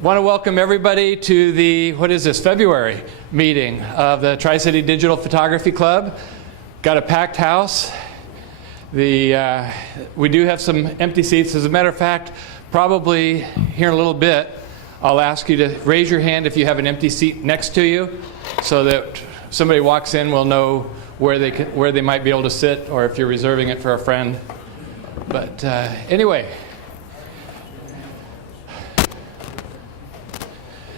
Want to welcome everybody to the, what is this, February meeting of the Tri-City Digital Photography Club. Got a packed house. We do have some empty seats. As a matter of fact, probably here in a little bit, I'll ask you to raise your hand if you have an empty seat next to you, so that somebody walks in will know where they might be able to sit, or if you're reserving it for a friend. But anyway,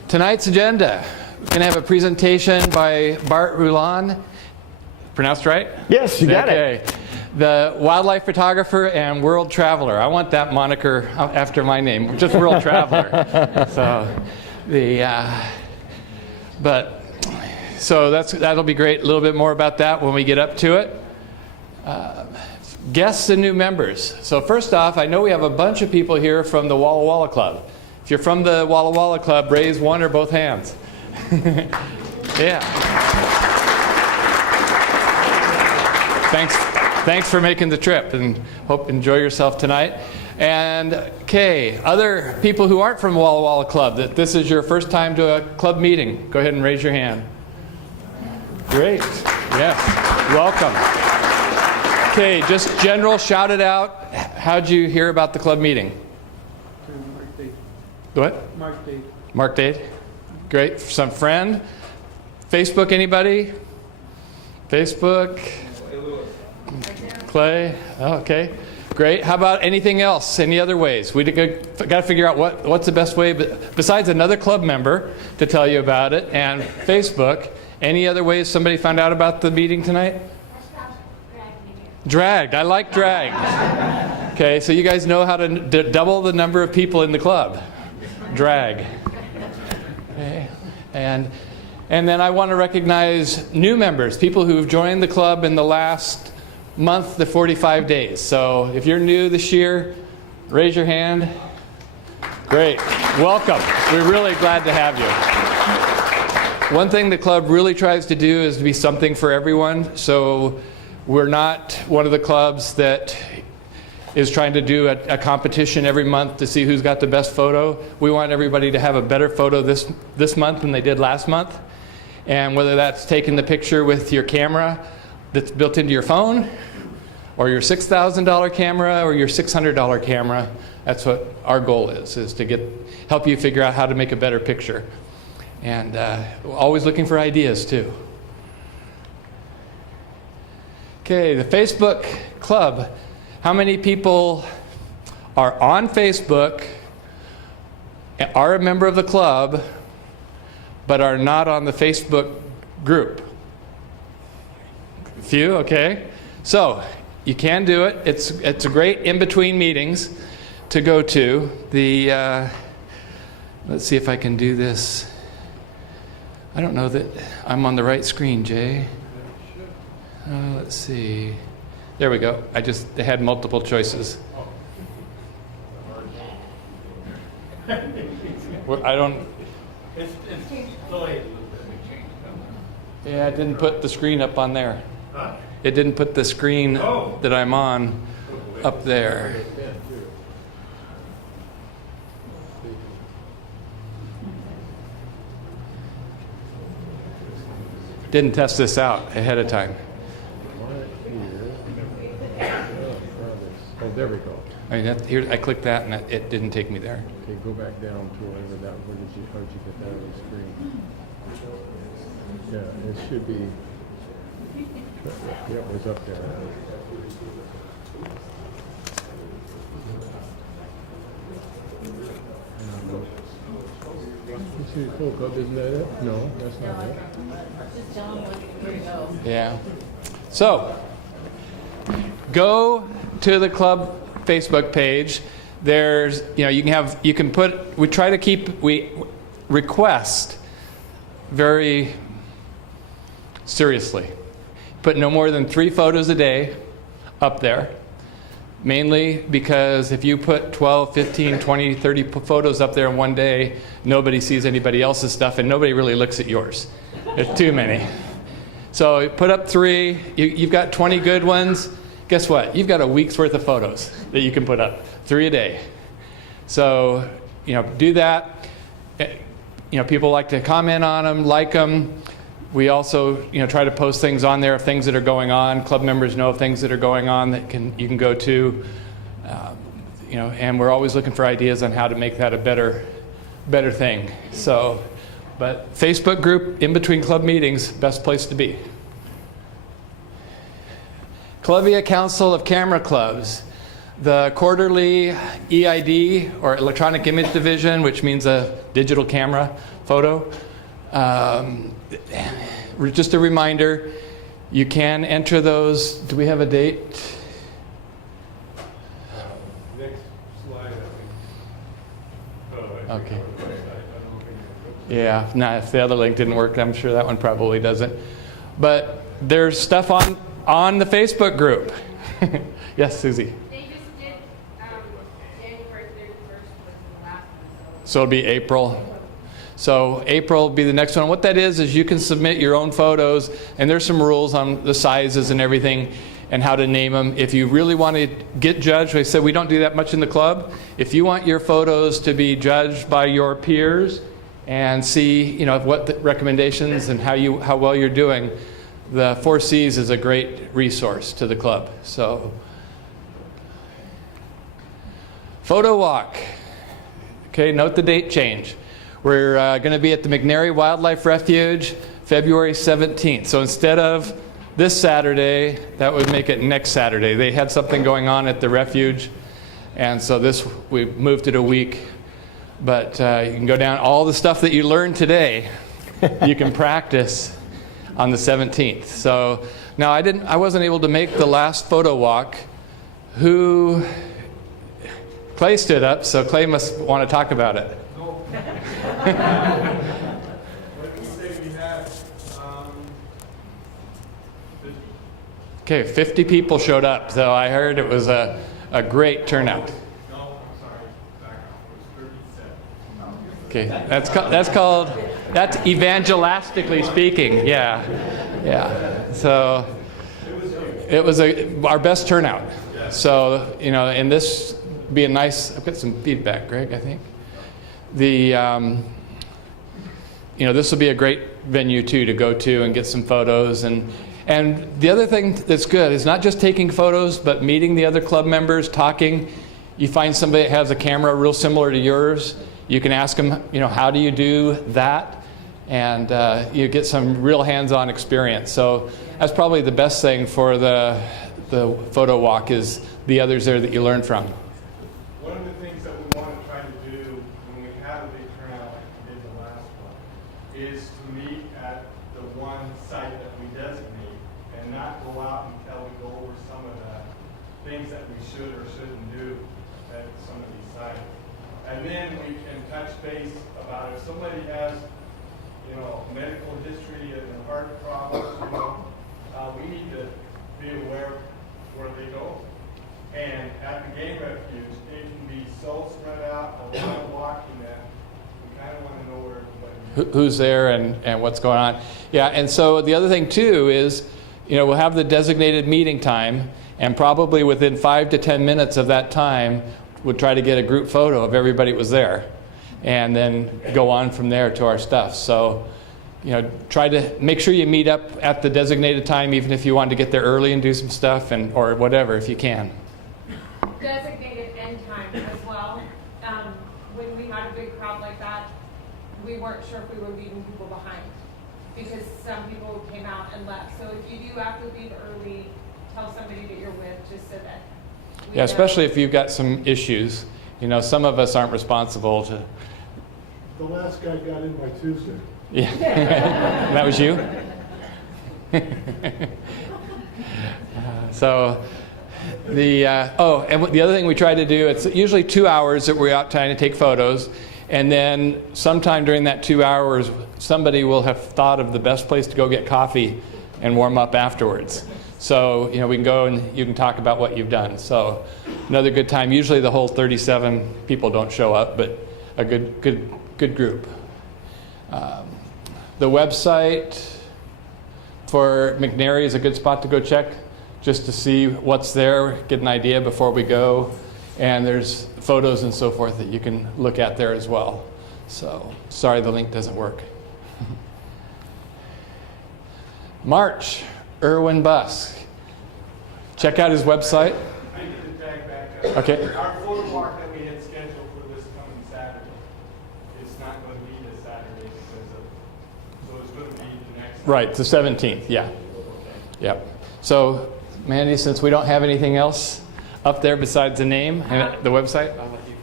tonight's agenda. We're going to have a presentation by Bart Rulon. Pronounced right? Yes, you got it. The wildlife photographer and world traveler. I want that moniker after my name, just world traveler. So that'll be great. A little bit more about that when we get up to it. Guests and new members. So first off, I know we have a bunch of people here from the Walla Walla Club. If you're from the Walla Walla Club, raise one or both hands. Yeah. Thanks for making the trip, and enjoy yourself tonight. And okay, other people who aren't from the Walla Walla Club, that this is your first time to a club meeting, go ahead and raise your hand. Great. Yes. Welcome. Okay, just general, shout it out. How'd you hear about the club meeting? What? Mark Dade. Great. Some friend. Facebook, anybody? Facebook. Clay. Oh, okay. Great. How about anything else? Any other ways? We got to figure out what's the best way, besides another club member to tell you about it, and Facebook. Any other ways somebody found out about the meeting tonight? Dragged. I like dragged. Okay, so you guys know how to double the number of people in the club. Drag. Okay. And then I want to recognize new members, people who've joined the club in the last month to 45 days. So if you're new this year, raise your hand. Great. Welcome. We're really glad to have you. One thing the club really tries to do is to be something for everyone. So we're not one of the clubs that is trying to do a competition every month to see who's got the best photo. We want everybody to have a better photo this month than they did last month. And whether that's taking the picture with your camera that's built into your phone, or your $6,000 camera, or your $600 camera, that's what our goal is to help you figure out how to make a better picture. And always looking for ideas too. Okay, the Facebook club. How many people are on Facebook, are a member of the club, but are not on the Facebook group? A few, okay. So you can do it. It's a great in-between meetings to go to. Let's see if I can do this. I don't know that I'm on the right screen, Jay. Let's see. There we go. They had multiple choices. I don't. Yeah, it didn't put the screen up on there. It didn't put the screen that I'm on up there. Didn't test this out ahead of time. Oh, there we go. Here, I clicked that and it didn't take me there. Okay, go back down to whatever that. How did you get that on the screen? Yeah, it should be. Yeah, it was up there. You see the full cup, isn't that it? No, that's not it. Just tell them where to go. Yeah. So, go to the club Facebook page. There's, we request very seriously. Put no more than 3 photos a day up there. Mainly because if you put 12, 15, 20, 30 photos up there in one day, nobody sees anybody else's stuff and nobody really looks at yours. There's too many. So put up 3. You've got 20 good ones. Guess what? You've got a week's worth of photos that you can put up. 3 a day. So, do that. people like to comment on them, like them. We also, try to post things on there of things that are going on. Club members know of things that are going on that you can go to. And we're always looking for ideas on how to make that a better thing. So, but Facebook group in between club meetings, best place to be. Columbia Council of Camera Clubs. The quarterly EID, or Electronic Image Division, which means a digital camera photo. Just a reminder, you can enter those. Do we have a date? Next slide, I think. Okay. Yeah, if the other link didn't work, I'm sure that one probably doesn't. But there's stuff on the Facebook group. Yes, Susie. They just did January 31st was the last one. So it'll be April. So April will be the next one. What that is you can submit your own photos, and there's some rules on the sizes and everything and how to name them. If you really want to get judged, like I said, we don't do that much in the club. If you want your photos to be judged by your peers and see, what the recommendations and how well you're doing, the 4Cs is a great resource to the club. So, photo walk. Okay, note the date change. We're going to be at the McNary Wildlife Refuge, February 17th. So instead of this Saturday, that would make it next Saturday. They had something going on at the refuge, and so we moved it a week. But you can go down, all the stuff that you learned today, you can practice on the 17th. So now I wasn't able to make the last photo walk. Clay stood up, so Clay must want to talk about it. What did we say we had? 50 people showed up, so I heard it was a great turnout. No, I'm sorry. Back up. It was 37. Okay, that's evangelistically speaking. Yeah. So it was our best turnout. So and this be a nice. I've got some feedback, Greg. I think this will be a great venue too to go to and get some photos. And the other thing that's good is not just taking photos, but meeting the other club members, talking. You find somebody that has a camera real similar to yours. You can ask them, how do you do that? And you get some real hands-on experience. So that's probably the best thing for the photo walk is the others there that you learn from. One of the things that we want to try to do when we have a big turnout like we did the last one is to meet at the one site that we designate and not go out until we go over some of the things that we should or shouldn't do at some of these sites. And then we can touch base about if somebody has, medical history and heart problems, we need to be aware of where they go. And at the game refuge, it can be so spread out, a lot of walking that we kind of want to know where everybody is. Who's there and what's going on. Yeah, and so the other thing too is, we'll have the designated meeting time, and probably within 5 to 10 minutes of that time, we'll try to get a group photo of everybody that was there, and then go on from there to our stuff. So, try to make sure you meet up at the designated time, even if you want to get there early and do some stuff, or whatever, if you can. Designated end time as well. When we had a big crowd like that, we weren't sure if we were leaving people behind because some people came out and left. So if you do have to leave early, tell somebody that you're with just so that we know. Especially if you've got some issues. Some of us aren't responsible to. The last guy got in by Tuesday. Yeah. That was you? So and the other thing we try to do, it's usually 2 hours that we're out trying to take photos, and then sometime during that 2 hours, somebody will have thought of the best place to go get coffee and warm up afterwards. So, we can go and you can talk about what you've done. So another good time. Usually the whole 37 people don't show up, but a good group. The website for McNary is a good spot to go check, just to see what's there, get an idea before we go. And there's photos and so forth that you can look at there as well. So, sorry the link doesn't work. March, Irwin Busk. Check out his website. I need to tag back up. Okay. Our photo walk that we had scheduled for this coming Saturday, it's not going to be this Saturday because of, so it's going to be the next. Right, the 17th, yeah. Yep. So, Mandy, since we don't have anything else up there besides the name and the website, I'll let you.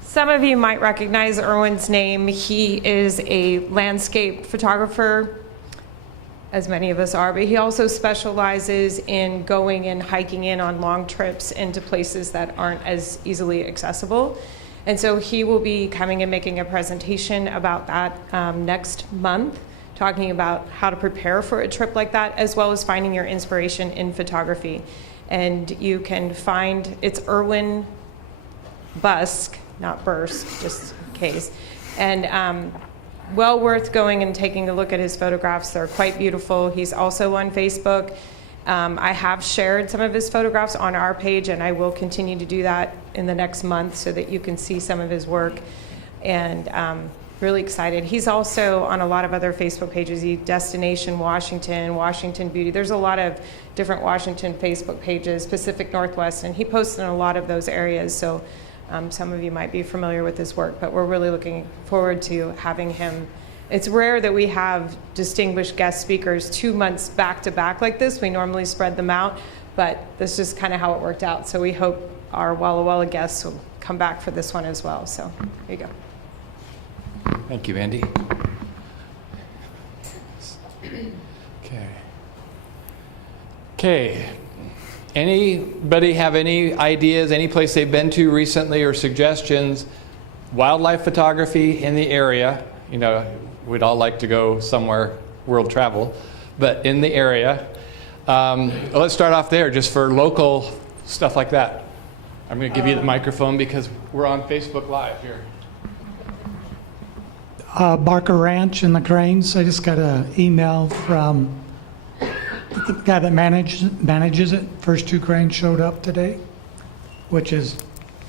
Some of you might recognize Irwin's name. He is a landscape photographer, as many of us are, but he also specializes in going and hiking in on long trips into places that aren't as easily accessible. And so he will be coming and making a presentation about that next month, talking about how to prepare for a trip like that, as well as finding your inspiration in photography. And you can find, it's Irwin Busk, not Bursk, just in case. And well worth going and taking a look at his photographs. They're quite beautiful. He's also on Facebook. I have shared some of his photographs on our page, and I will continue to do that in the next month so that you can see some of his work. And really excited. He's also on a lot of other Facebook pages. Destination Washington, Washington Beauty. There's a lot of different Washington Facebook pages, Pacific Northwest, and he posts in a lot of those areas. So some of you might be familiar with his work, but we're really looking forward to having him. It's rare that we have distinguished guest speakers 2 months back to back like this. We normally spread them out, but this is just kind of how it worked out. So we hope our Walla Walla guests will come back for this one as well. So here you go. Thank you, Andy. Okay. Anybody have any ideas, any place they've been to recently or suggestions? Wildlife photography in the area. You know, we'd all like to go somewhere, world travel, but in the area. Let's start off there just for local stuff like that. I'm going to give you the microphone because we're on Facebook Live here. Barker Ranch in the Cranes. I just got an email from the guy that manages it. First 2 cranes showed up today, which is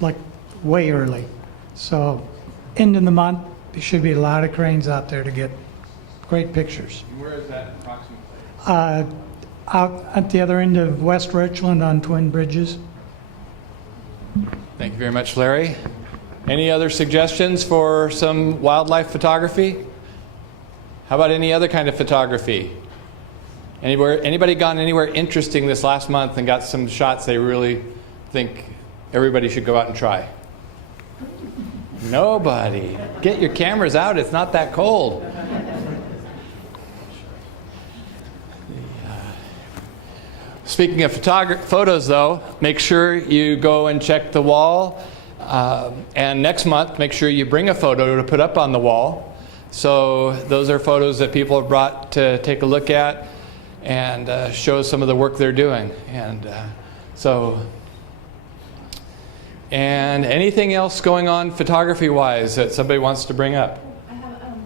like way early. So end of the month, there should be a lot of cranes out there to get great pictures. Where is that approximately? Out at the other end of West Richland on Twin Bridges. Thank you very much, Larry. Any other suggestions for some wildlife photography? How about any other kind of photography? Anybody gone anywhere interesting this last month and got some shots they really think everybody should go out and try? Nobody. Get your cameras out. It's not that cold. Speaking of photos, though, make sure you go and check the wall. And next month, make sure you bring a photo to put up on the wall. So those are photos that people have brought to take a look at and show some of the work they're doing. And and anything else going on photography-wise that somebody wants to bring up? I have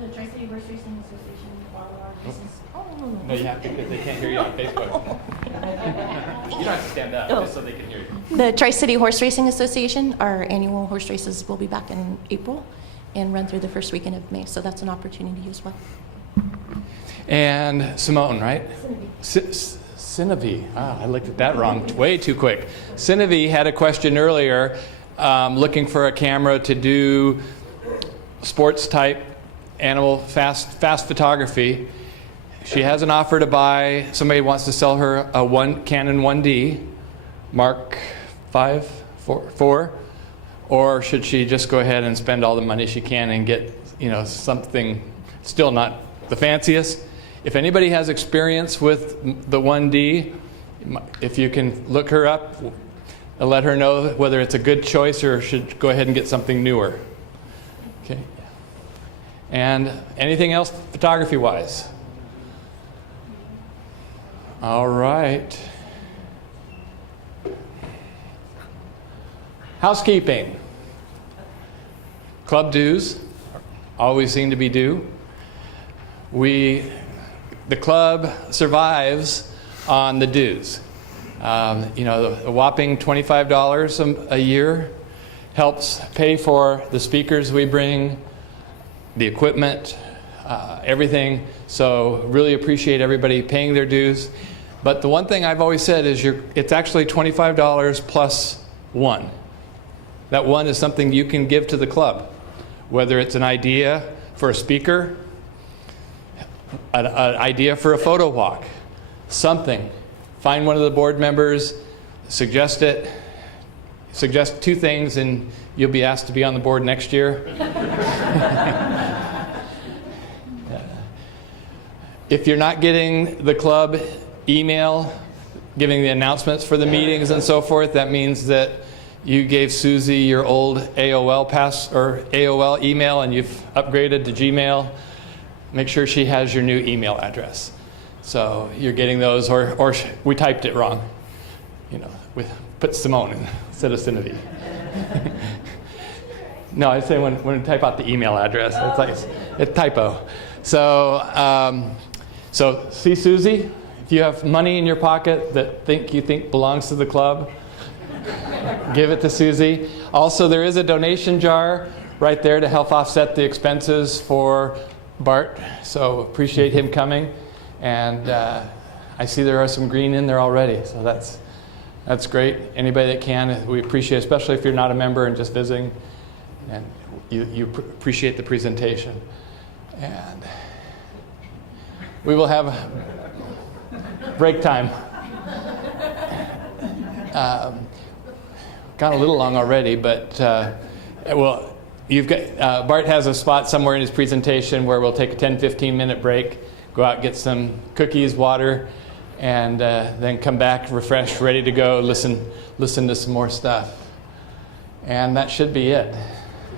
the Tri-City Horse Racing Association, Walla Walla Business. Oh. No, you have to because they can't hear you on Facebook. You don't have to stand up just so they can hear you. The Tri-City Horse Racing Association, our annual horse races will be back in April and run through the first weekend of May, so that's an opportunity as well. And Simone, right? Cinevi. I looked at that wrong way too quick. Cinevi had a question earlier, looking for a camera to do sports type animal fast photography. She has an offer to buy. Somebody wants to sell her a Canon 1D Mark 5, 4, or should she just go ahead and spend all the money she can and get something still not the fanciest? If anybody has experience with the 1D, if you can look her up and let her know whether it's a good choice or should go ahead and get something newer. Okay. And anything else photography-wise? All right. Housekeeping. Club dues always seem to be due. The club survives on the dues. A whopping $25 a year. helps pay for the speakers we bring, the equipment, everything. So really appreciate everybody paying their dues. But the one thing I've always said is it's actually $25 plus one. That one is something you can give to the club, whether it's an idea for a speaker, an idea for a photo walk, something. Find one of the board members, suggest it, suggest 2 things, and you'll be asked to be on the board next year. If you're not getting the club email, giving the announcements for the meetings and so forth, that means that you gave Susie your old AOL email and you've upgraded to Gmail. Make sure she has your new email address. So you're getting those, or we typed it wrong. You know, we put Simone instead of Cindy. No, I say when we type out the email address, it's like it's typo. So so see Susie. If you have money in your pocket that you think belongs to the club, give it to Susie. Also, there is a donation jar right there to help offset the expenses for Bart. So appreciate him coming. And I see there are some green in there already. So that's great. Anybody that can, we appreciate, especially if you're not a member and just visiting. And you appreciate the presentation. And we will have break time. Gone a little long already, but well, you've got Bart has a spot somewhere in his presentation where we'll take a 10-15 minute break, go out, get some cookies, water, and then come back refreshed, ready to go, listen to some more stuff. And that should be it.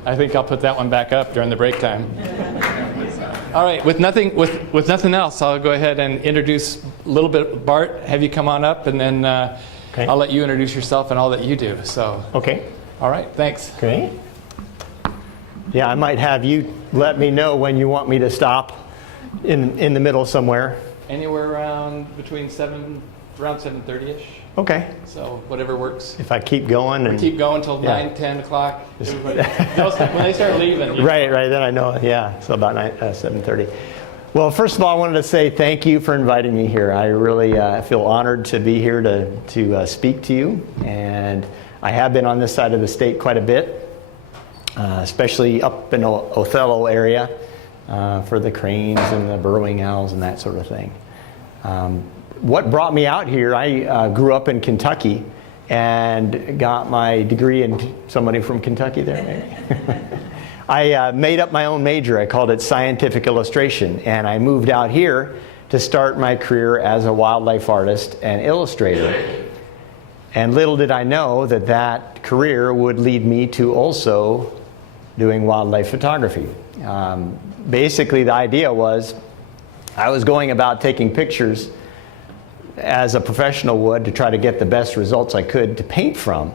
I think I'll put that one back up during the break time. All right, with nothing else, I'll go ahead and introduce a little bit. Bart, have you come on up, and then Okay. I'll let you introduce yourself and all that you do. So, Okay. all right, thanks. Okay. Yeah, I might have you let me know when you want me to stop in the middle somewhere. Anywhere around between around 7:30ish. Okay. So whatever works. If I keep going and Keep going till Yeah. 9, 10 o'clock. Everybody, when they start leaving. right, then I know. Yeah, so about 7:30. Well, first of all, I wanted to say thank you for inviting me here. I really feel honored to be here to speak to you, and I have been on this side of the state quite a bit, especially up in the Othello area for the cranes and the burrowing owls and that sort of thing. What brought me out here, I grew up in Kentucky and got my degree in, somebody from Kentucky there, maybe? I made up my own major. I called it scientific illustration, and I moved out here to start my career as a wildlife artist and illustrator. And little did I know that that career would lead me to also doing wildlife photography. Basically, the idea was I was going about taking pictures as a professional would to try to get the best results I could to paint from.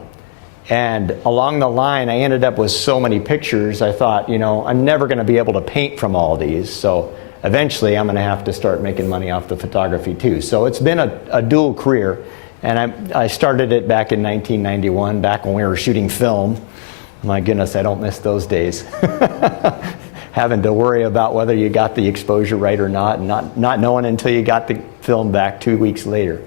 And along the line, I ended up with so many pictures, I thought, you know, I'm never going to be able to paint from all these. So eventually, I'm going to have to start making money off the photography too. So it's been a dual career. And I started it back in 1991, back when we were shooting film. My goodness, I don't miss those days. Having to worry about whether you got the exposure right or not, and not knowing until you got the film back 2 weeks later.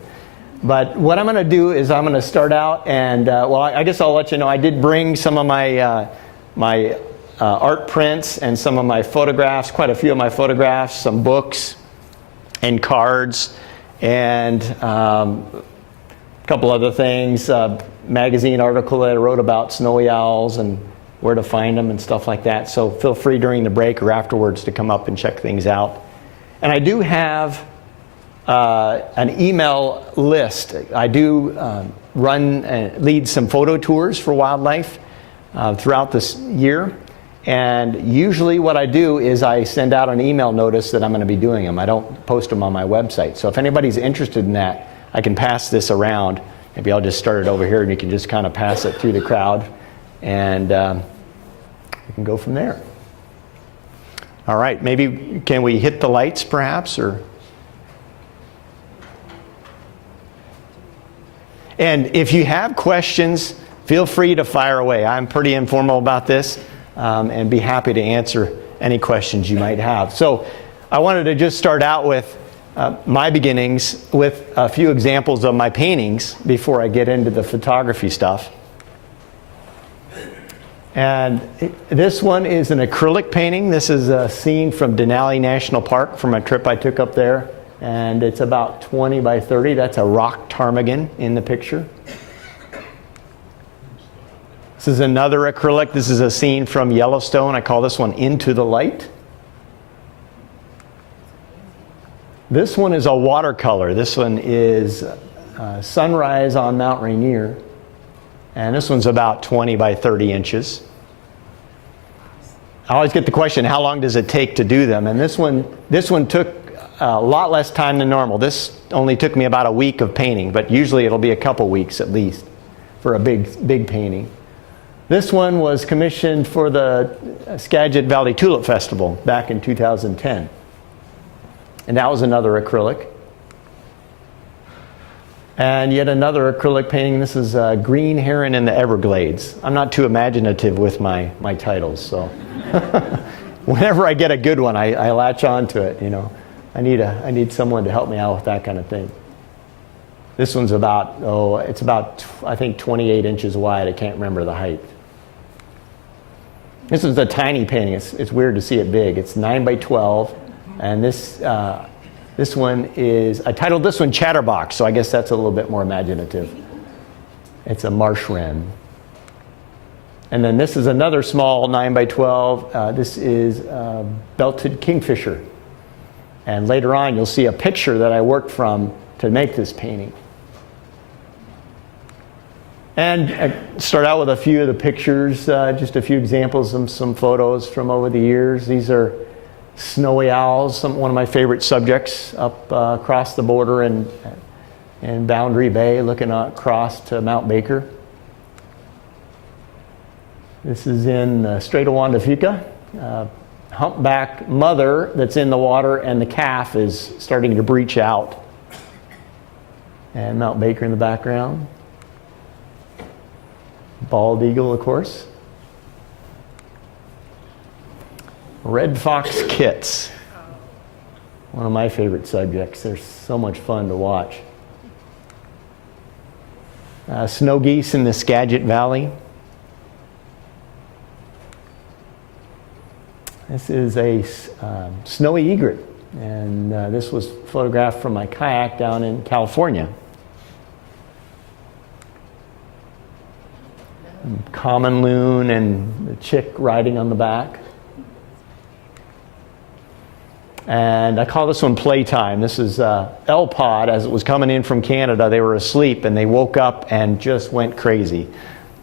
But what I'm going to do is I'm going to start out, and well, I guess I'll let you know, I did bring some of my art prints and some of my photographs, quite a few of my photographs, some books and cards, and a couple other things, magazine article that I wrote about snowy owls and where to find them and stuff like that. So feel free during the break or afterwards to come up and check things out. And I do have an email list. I do run and lead some photo tours for wildlife throughout this year. And usually what I do is I send out an email notice that I'm going to be doing them. I don't post them on my website. So if anybody's interested in that, I can pass this around. Maybe I'll just start it over here and you can just kind of pass it through the crowd. And we can go from there. All right, maybe can we hit the lights perhaps, or? And if you have questions, feel free to fire away. I'm pretty informal about this, and be happy to answer any questions you might have. So I wanted to just start out with my beginnings with a few examples of my paintings before I get into the photography stuff. And this one is an acrylic painting. This is a scene from Denali National Park from a trip I took up there. And it's about 20 by 30. That's a rock ptarmigan in the picture. This is another acrylic. This is a scene from Yellowstone. I call this one Into the Light. This one is a watercolor. This one is Sunrise on Mount Rainier. And this one's about 20 by 30 inches. I always get the question, how long does it take to do them? And this one took a lot less time than normal. This only took me about a week of painting, but usually it'll be a couple weeks at least for a big painting. This one was commissioned for the Skagit Valley Tulip Festival back in 2010. And that was another acrylic. And yet another acrylic painting. This is Green Heron in the Everglades. I'm not too imaginative with my titles, so whenever I get a good one, I latch on to it. You know, I need someone to help me out with that kind of thing. This one's about I think 28 inches wide. I can't remember the height. This is a tiny painting. It's weird to see it big. It's 9 by 12, and this one is, I titled this one Chatterbox, so I guess that's a little bit more imaginative. It's a marsh wren. And then this is another small 9 by 12. This is belted kingfisher. And later on, you'll see a picture that I worked from to make this painting. And I start out with a few of the pictures, just a few examples of some photos from over the years. These are snowy owls, one of my favorite subjects, up across the border in Boundary Bay, looking across to Mount Baker. This is in Strait of Juan de Fuca. Humpback mother that's in the water, and the calf is starting to breach out. And Mount Baker in the background. Bald eagle, of course. Red fox kits. One of my favorite subjects. They're so much fun to watch. Snow geese in the Skagit Valley. This is a snowy egret, and this was photographed from my kayak down in California. Common loon and the chick riding on the back. And I call this one Playtime. This is L-Pod. As it was coming in from Canada, they were asleep and they woke up and just went crazy.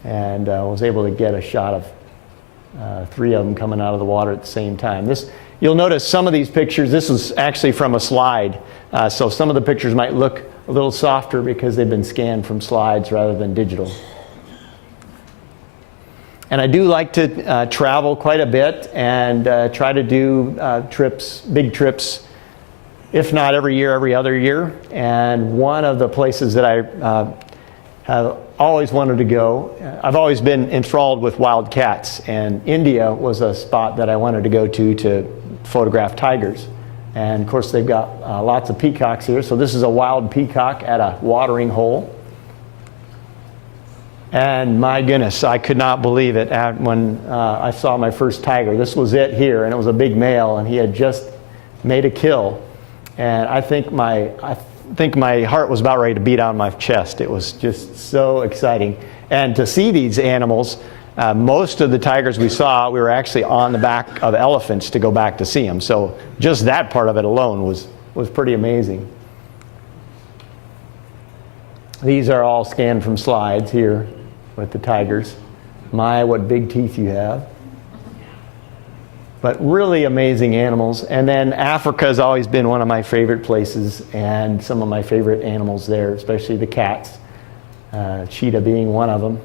And I was able to get a shot of 3 of them coming out of the water at the same time. You'll notice some of these pictures, this is actually from a slide. So some of the pictures might look a little softer because they've been scanned from slides rather than digital. And I do like to travel quite a bit and try to do big trips, if not every year, every other year. And one of the places that I have always wanted to go, I've always been enthralled with wild cats, and India was a spot that I wanted to go to photograph tigers. And of course they've got lots of peacocks here. So this is a wild peacock at a watering hole. And my goodness, I could not believe it when I saw my first tiger. This was it here, and it was a big male, and he had just made a kill. And I think my heart was about ready to beat out my chest. It was just so exciting. And to see these animals, most of the tigers we saw, we were actually on the back of elephants to go back to see them. So just that part of it alone was pretty amazing. These are all scanned from slides here with the tigers. My, what big teeth you have. But really amazing animals. And then Africa has always been one of my favorite places, and some of my favorite animals there, especially the cats. Cheetah being one of them.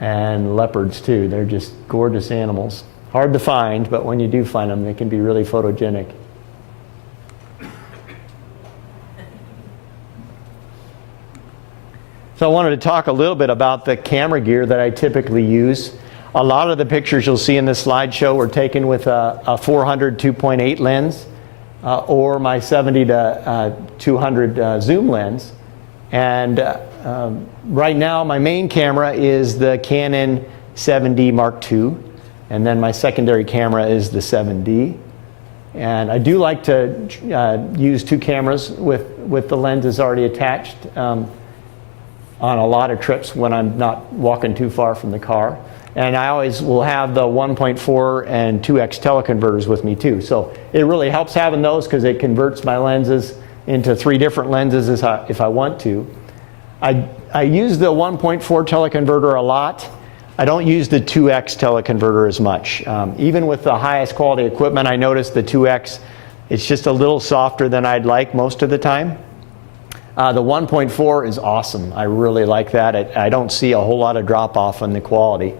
And leopards too. They're just gorgeous animals. Hard to find, but when you do find them, they can be really photogenic. So I wanted to talk a little bit about the camera gear that I typically use. A lot of the pictures you'll see in this slideshow were taken with a 400 2.8 lens or my 70 to 200 zoom lens. And right now my main camera is the Canon 7D Mark II, and then my secondary camera is the 7D. And I do like to use two cameras with the lenses already attached on a lot of trips when I'm not walking too far from the car. And I always will have the 1.4 and 2x teleconverters with me too. So it really helps having those because it converts my lenses into 3 different lenses if I want to. I use the 1.4 teleconverter a lot. I don't use the 2x teleconverter as much. Even with the highest quality equipment, I notice the 2x, it's just a little softer than I'd like most of the time. The 1.4 is awesome. I really like that. I don't see a whole lot of drop off on the quality.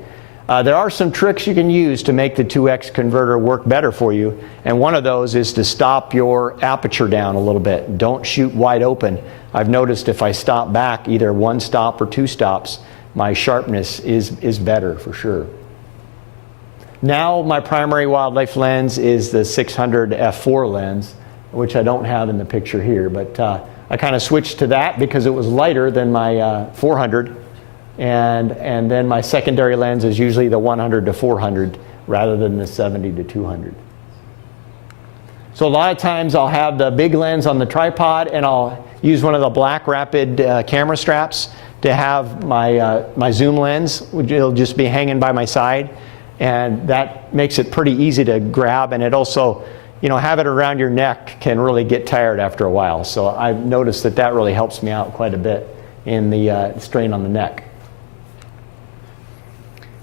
There are some tricks you can use to make the 2x converter work better for you, and one of those is to stop your aperture down a little bit. Don't shoot wide open. I've noticed if I stop back either 1 stop or 2 stops, my sharpness is better for sure. Now my primary wildlife lens is the 600 f4 lens, which I don't have in the picture here, but I kind of switched to that because it was lighter than my 400. And then my secondary lens is usually the 100 to 400 rather than the 70 to 200. So a lot of times I'll have the big lens on the tripod and I'll use one of the black rapid camera straps to have my zoom lens, which it'll just be hanging by my side. And that makes it pretty easy to grab, and it also, have it around your neck can really get tired after a while. So I've noticed that really helps me out quite a bit in the strain on the neck.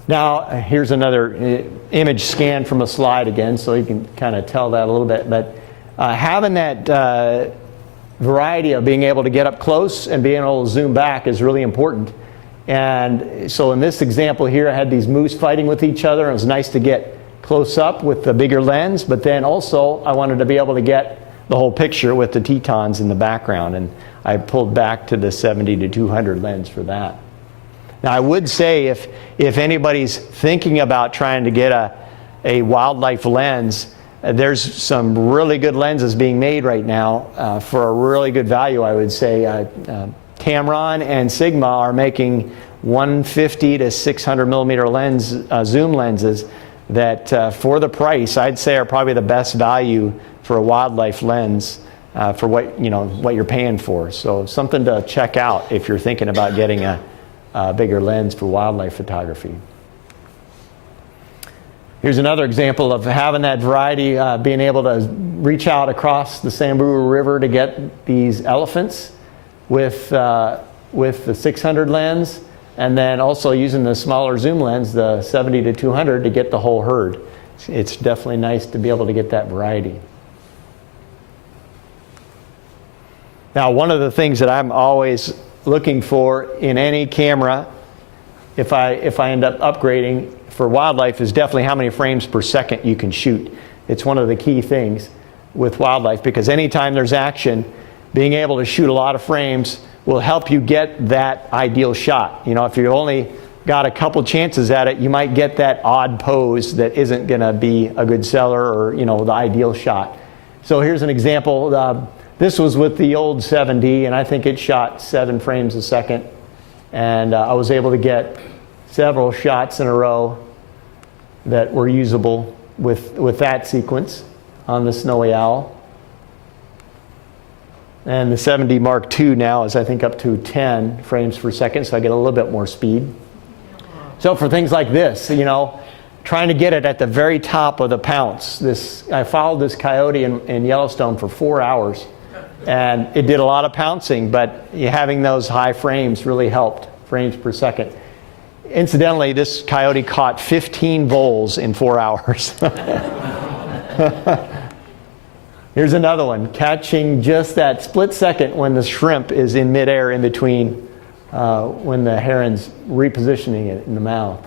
Now, here's another image scan from a slide again, so you can kind of tell that a little bit. But having that variety of being able to get up close and being able to zoom back is really important. And so in this example here, I had these moose fighting with each other. It was nice to get close up with the bigger lens, but then also I wanted to be able to get the whole picture with the Tetons in the background. And I pulled back to the 70 to 200 lens for that. Now I would say if anybody's thinking about trying to get a wildlife lens, there's some really good lenses being made right now for a really good value, I would say. Tamron and Sigma are making 150 to 600 millimeter lens zoom lenses that for the price I'd say are probably the best value for a wildlife lens for what you're paying for. So something to check out if you're thinking about getting a bigger lens for wildlife photography. Here's another example of having that variety, being able to reach out across the Samburu River to get these elephants with the 600 lens, and then also using the smaller zoom lens, the 70 to 200, to get the whole herd. It's definitely nice to be able to get that variety. Now, one of the things that I'm always looking for in any camera, if I end up upgrading for wildlife, is definitely how many frames per second you can shoot. It's one of the key things with wildlife, because anytime there's action, being able to shoot a lot of frames will help you get that ideal shot. If you only got a couple chances at it, you might get that odd pose that isn't going to be a good seller or the ideal shot. So here's an example. This was with the old 7D, and I think it shot 7 frames a second. And I was able to get several shots in a row that were usable with that sequence on the snowy owl. And the 7D Mark II now is, I think, up to 10 frames per second, so I get a little bit more speed. So for things like this, trying to get it at the very top of the pounce. I followed this coyote in Yellowstone for 4 hours, and it did a lot of pouncing, but having those high frames really helped, frames per second. Incidentally, this coyote caught 15 voles in 4 hours. Here's another one, catching just that split second when the shrimp is in midair in between when the heron's repositioning it in the mouth.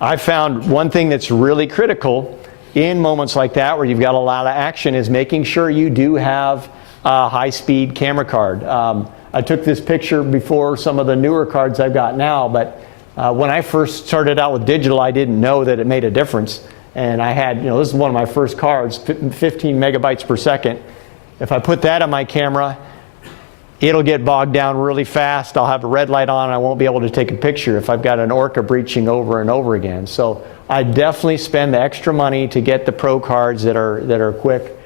I found one thing that's really critical in moments like that where you've got a lot of action is making sure you do have a high-speed camera card. I took this picture before some of the newer cards I've got now, but when I first started out with digital, I didn't know that it made a difference. And I had, this is one of my first cards, 15 megabytes per second. If I put that on my camera, it'll get bogged down really fast. I'll have a red light on and I won't be able to take a picture if I've got an orca breaching over and over again. So I definitely spend the extra money to get the pro cards that are quick.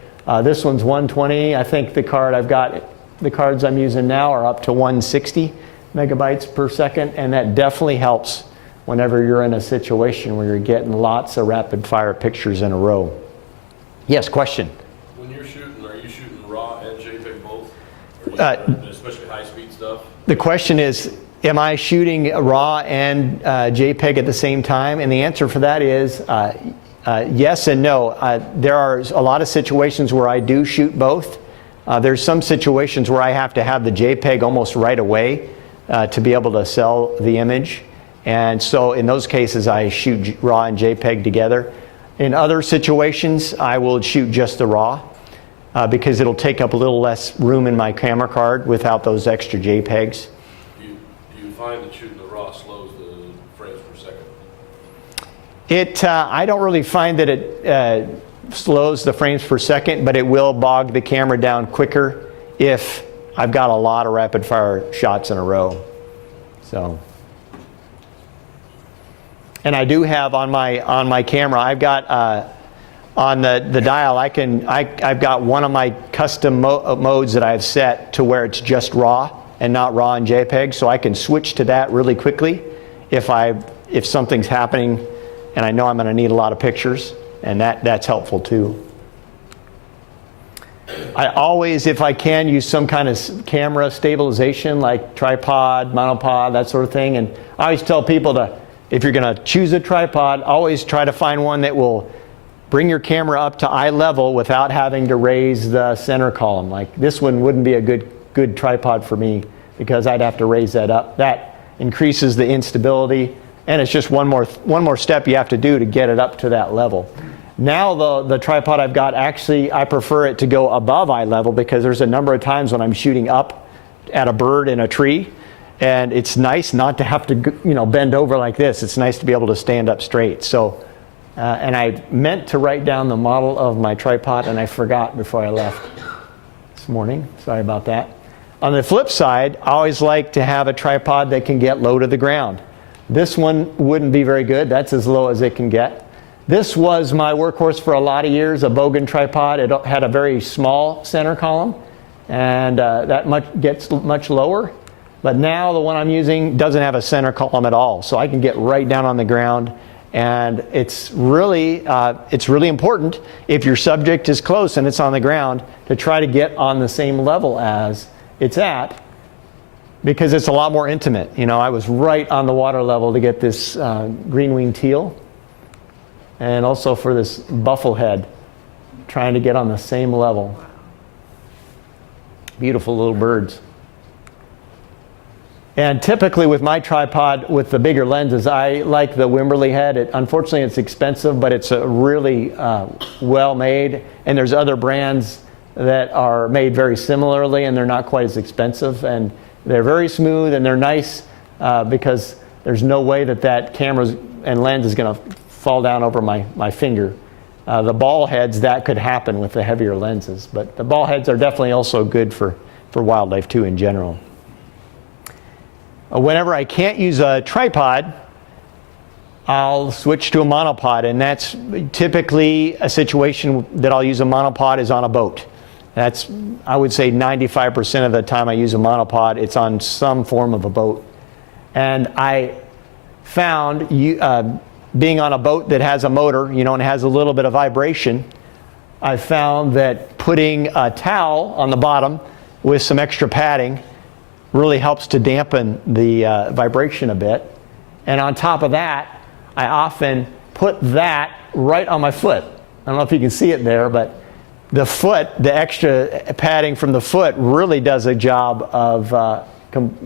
This one's 120. I think the cards I'm using now are up to 160 megabytes per second, and that definitely helps whenever you're in a situation where you're getting lots of rapid fire pictures in a row. Yes, question? When you're shooting, are you shooting RAW and JPEG both? Or especially high-speed stuff? The question is, am I shooting RAW and JPEG at the same time? And the answer for that is yes and no. There are a lot of situations where I do shoot both. There's some situations where I have to have the JPEG almost right away to be able to sell the image. And so in those cases, I shoot RAW and JPEG together. In other situations, I will shoot just the RAW because it'll take up a little less room in my camera card without those extra JPEGs. Do you find that shooting the RAW slows the frames per second? I don't really find that it slows the frames per second, but it will bog the camera down quicker if I've got a lot of rapid fire shots in a row. So, and I do have on my camera, I've got on the dial, I've got one of my custom modes that I've set to where it's just RAW and not RAW and JPEG, so I can switch to that really quickly if something's happening and I know I'm going to need a lot of pictures, and that's helpful too. I always, if I can, use some kind of camera stabilization like tripod, monopod, that sort of thing. And I always tell people if you're going to choose a tripod, always try to find one that will bring your camera up to eye level without having to raise the center column. Like this one wouldn't be a good tripod for me because I'd have to raise that up. That increases the instability, and it's just one more step you have to do to get it up to that level. Now the tripod I've got, actually I prefer it to go above eye level because there's a number of times when I'm shooting up at a bird in a tree, and it's nice not to have to bend over like this. It's nice to be able to stand up straight. So, and I meant to write down the model of my tripod and I forgot before I left this morning. Sorry about that. On the flip side, I always like to have a tripod that can get low to the ground. This one wouldn't be very good. That's as low as it can get. This was my workhorse for a lot of years, a Bogan tripod. It had a very small center column, and that gets much lower. But now the one I'm using doesn't have a center column at all, so I can get right down on the ground. And it's really important if your subject is close and it's on the ground to try to get on the same level as it's at, because it's a lot more intimate. I was right on the water level to get this green-winged teal. And also for this bufflehead, trying to get on the same level. Beautiful little birds. And typically with my tripod, with the bigger lenses, I like the Wimberley head. Unfortunately, it's expensive, but it's really well made. And there's other brands that are made very similarly, and they're not quite as expensive. And they're very smooth, and they're nice because there's no way that camera and lens is going to fall down over my finger. The ball heads, that could happen with the heavier lenses, but the ball heads are definitely also good for wildlife too in general. Whenever I can't use a tripod, I'll switch to a monopod, and that's typically a situation that I'll use a monopod is on a boat. That's, I would say 95% of the time I use a monopod, it's on some form of a boat. And I found being on a boat that has a motor, and has a little bit of vibration, I found that putting a towel on the bottom with some extra padding really helps to dampen the vibration a bit. And on top of that, I often put that right on my foot. I don't know if you can see it there, but the extra padding from the foot really does a job of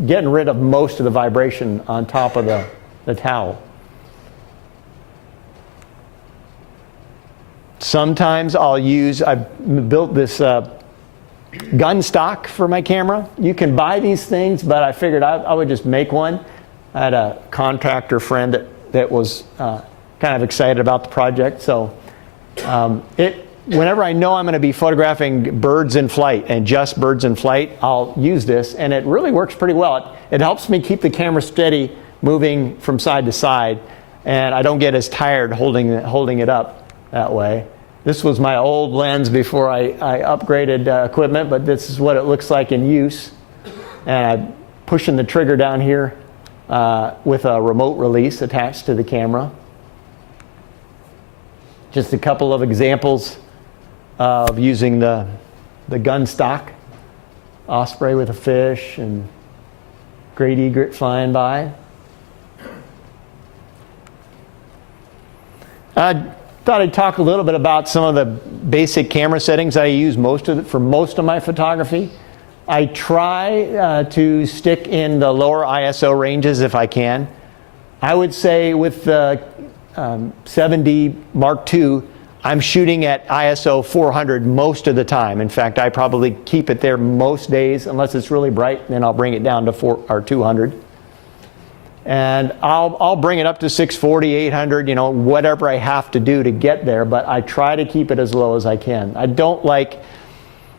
getting rid of most of the vibration on top of the towel. Sometimes I've built this gun stock for my camera. You can buy these things, but I figured I would just make one. I had a contractor friend that was kind of excited about the project. So whenever I know I'm going to be photographing birds in flight and just birds in flight, I'll use this, and it really works pretty well. It helps me keep the camera steady, moving from side to side, and I don't get as tired holding it up that way. This was my old lens before I upgraded equipment, but this is what it looks like in use. And I'm pushing the trigger down here with a remote release attached to the camera. Just a couple of examples of using the gun stock. Osprey with a fish and great egret flying by. I thought I'd talk a little bit about some of the basic camera settings I use for most of my photography. I try to stick in the lower ISO ranges if I can. I would say with the 7D Mark II, I'm shooting at ISO 400 most of the time. In fact, I probably keep it there most days, unless it's really bright, then I'll bring it down to 200. And I'll bring it up to 640, 800, whatever I have to do to get there, but I try to keep it as low as I can. I don't like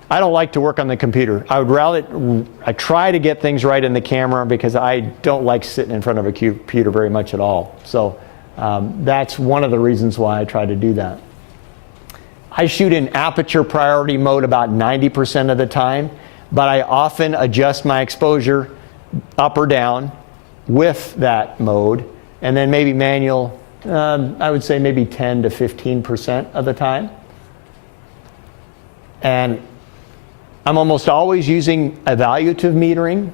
to work on the computer. I try to get things right in the camera because I don't like sitting in front of a computer very much at all. So that's one of the reasons why I try to do that. I shoot in aperture priority mode about 90% of the time, but I often adjust my exposure up or down with that mode, and then maybe manual, I would say maybe 10 to 15% of the time. And I'm almost always using evaluative metering.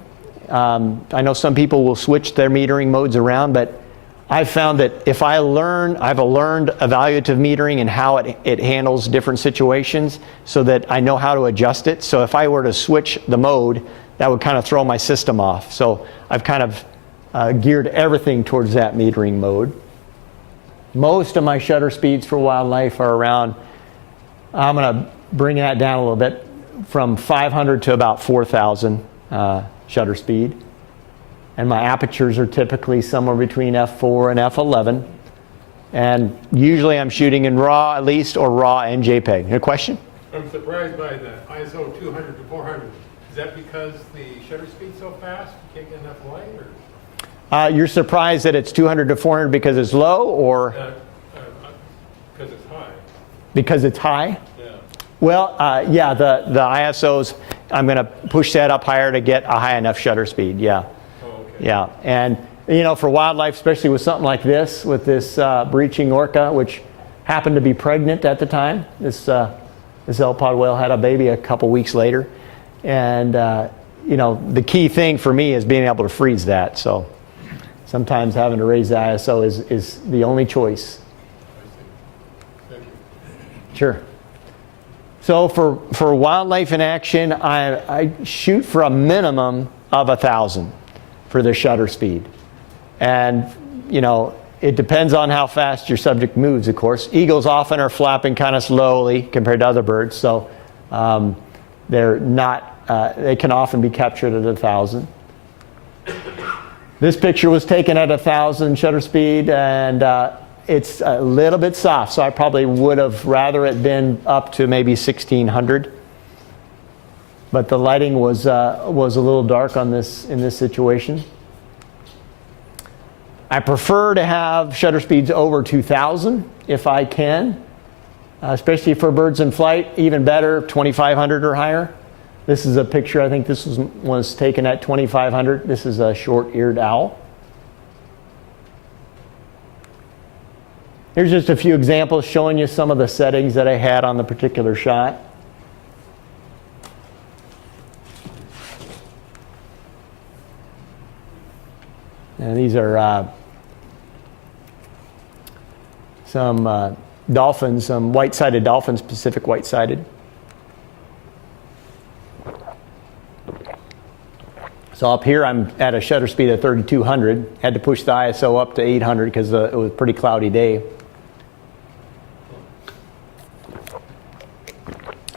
I know some people will switch their metering modes around, but I've found that if I've learned evaluative metering and how it handles different situations so that I know how to adjust it. So if I were to switch the mode, that would kind of throw my system off. So I've kind of geared everything towards that metering mode. Most of my shutter speeds for wildlife are around, I'm going to bring that down a little bit, from 500 to about 4,000 shutter speed. And my apertures are typically somewhere between f4 and f11. And usually I'm shooting in RAW at least, or RAW and JPEG. A question? I'm surprised by the ISO 200 to 400. Is that because the shutter speed's so fast, you can't get enough light? Or? You're surprised that it's 200 to 400 because it's low, or? Because it's high. Because it's high? Yeah. Well, yeah, the ISOs, I'm going to push that up higher to get a high enough shutter speed, yeah. Yeah, and for wildlife, especially with something like this, with this breaching orca, which happened to be pregnant at the time. This L-pod whale had a baby a couple weeks later, and the key thing for me is being able to freeze that. So sometimes having to raise the ISO is the only choice. Thank you. Sure. So for wildlife in action, I shoot for a minimum of 1,000. For the shutter speed. And, it depends on how fast your subject moves, of course. Eagles often are flapping kind of slowly compared to other birds, so they're not, they can often be captured at 1,000. This picture was taken at 1,000 shutter speed, and it's a little bit soft, so I probably would have rather it been up to maybe 1,600. But the lighting was a little dark in this situation. I prefer to have shutter speeds over 2,000 if I can, especially for birds in flight. Even better, 2,500 or higher. This is a picture, I think this was taken at 2,500. This is a short-eared owl. Here's just a few examples showing you some of the settings that I had on the particular shot. And these are some dolphins, some white-sided dolphins, Pacific white-sided. So up here I'm at a shutter speed of 3,200. Had to push the ISO up to 800 because it was a pretty cloudy day.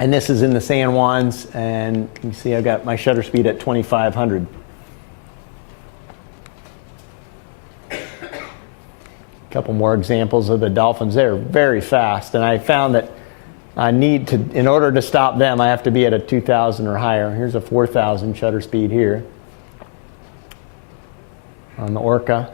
And this is in the San Juans, and you can see I've got my shutter speed at 2500. A couple more examples of the dolphins. They're very fast, and I found that I need to, in order to stop them, I have to be at a 2000 or higher. Here's a 4000 shutter speed here on the Orca.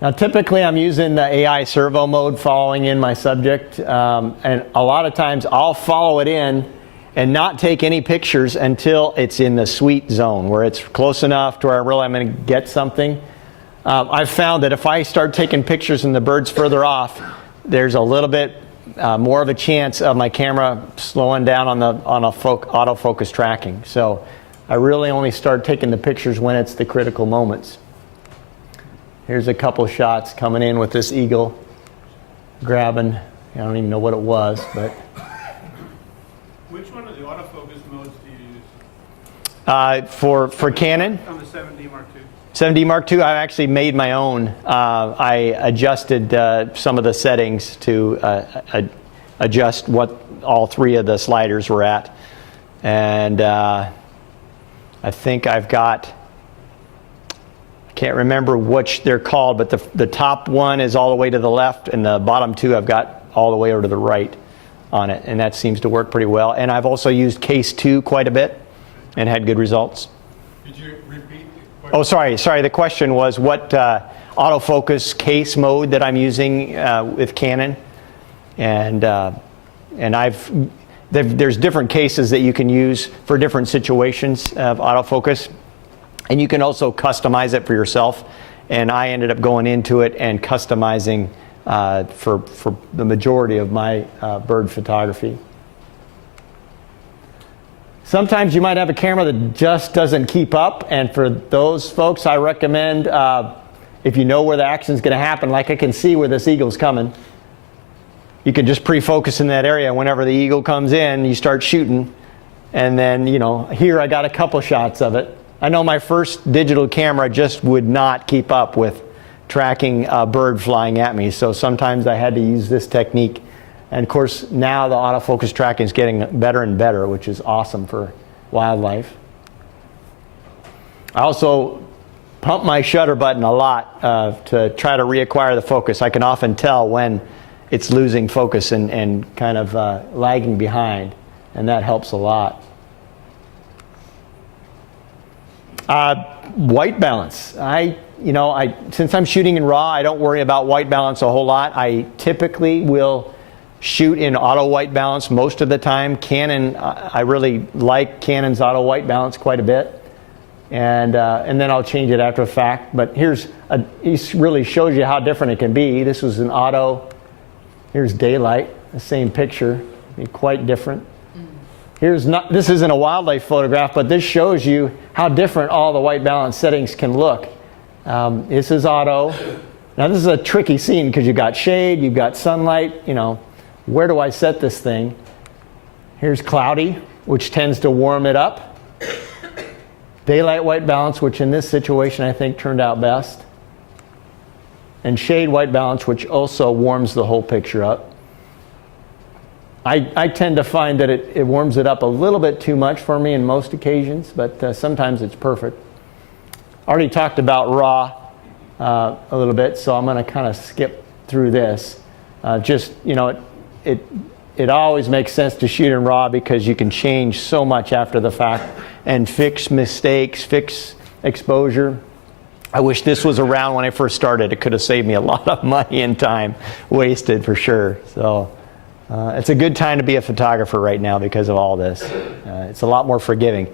Now typically I'm using the AI servo mode following in my subject, and a lot of times I'll follow it in and not take any pictures until it's in the sweet zone where it's close enough to where I really am going to get something. I've found that if I start taking pictures and the bird's further off, there's a little bit more of a chance of my camera slowing down on autofocus tracking. So I really only start taking the pictures when it's the critical moments. Here's a couple shots coming in with this eagle grabbing. I don't even know what it was, but. Which one of the autofocus modes do you use? For Canon? On the 7D Mark II. 7D Mark II, I actually made my own. I adjusted some of the settings to adjust what all three of the sliders were at. And I think I've got, I can't remember which they're called, but the top one is all the way to the left, and the bottom two I've got all the way over to the right on it. And that seems to work pretty well. And I've also used Case 2 quite a bit and had good results. Did you repeat the question? Oh, sorry. The question was what autofocus case mode that I'm using with Canon, and there's different cases that you can use for different situations of autofocus, and you can also customize it for yourself. And I ended up going into it and customizing for the majority of my bird photography. Sometimes you might have a camera that just doesn't keep up, and for those folks I recommend, if you know where the action's going to happen, like I can see where this eagle's coming, you can just pre-focus in that area. Whenever the eagle comes in, you start shooting, and then, here I got a couple shots of it. I know my first digital camera just would not keep up with tracking a bird flying at me, so sometimes I had to use this technique. And of course, now the autofocus tracking is getting better and better, which is awesome for wildlife. I also pump my shutter button a lot to try to reacquire the focus. I can often tell when it's losing focus and kind of lagging behind, and that helps a lot. White balance. Since I'm shooting in RAW, I don't worry about white balance a whole lot. I typically will shoot in auto white balance most of the time. Canon, I really like Canon's auto white balance quite a bit, and then I'll change it after the fact. But he really shows you how different it can be. This was an auto. Here's daylight, the same picture, quite different. This isn't a wildlife photograph, but this shows you how different all the white balance settings can look. This is auto. Now this is a tricky scene because you've got shade, you've got sunlight, where do I set this thing? Here's cloudy, which tends to warm it up. Daylight white balance, which in this situation I think turned out best. And shade white balance, which also warms the whole picture up. I tend to find that it warms it up a little bit too much for me in most occasions, but sometimes it's perfect. I already talked about RAW a little bit, so I'm going to kind of skip through this. It always makes sense to shoot in RAW because you can change so much after the fact and fix mistakes, fix exposure. I wish this was around when I first started. It could have saved me a lot of money and time wasted for sure. So it's a good time to be a photographer right now because of all this. It's a lot more forgiving.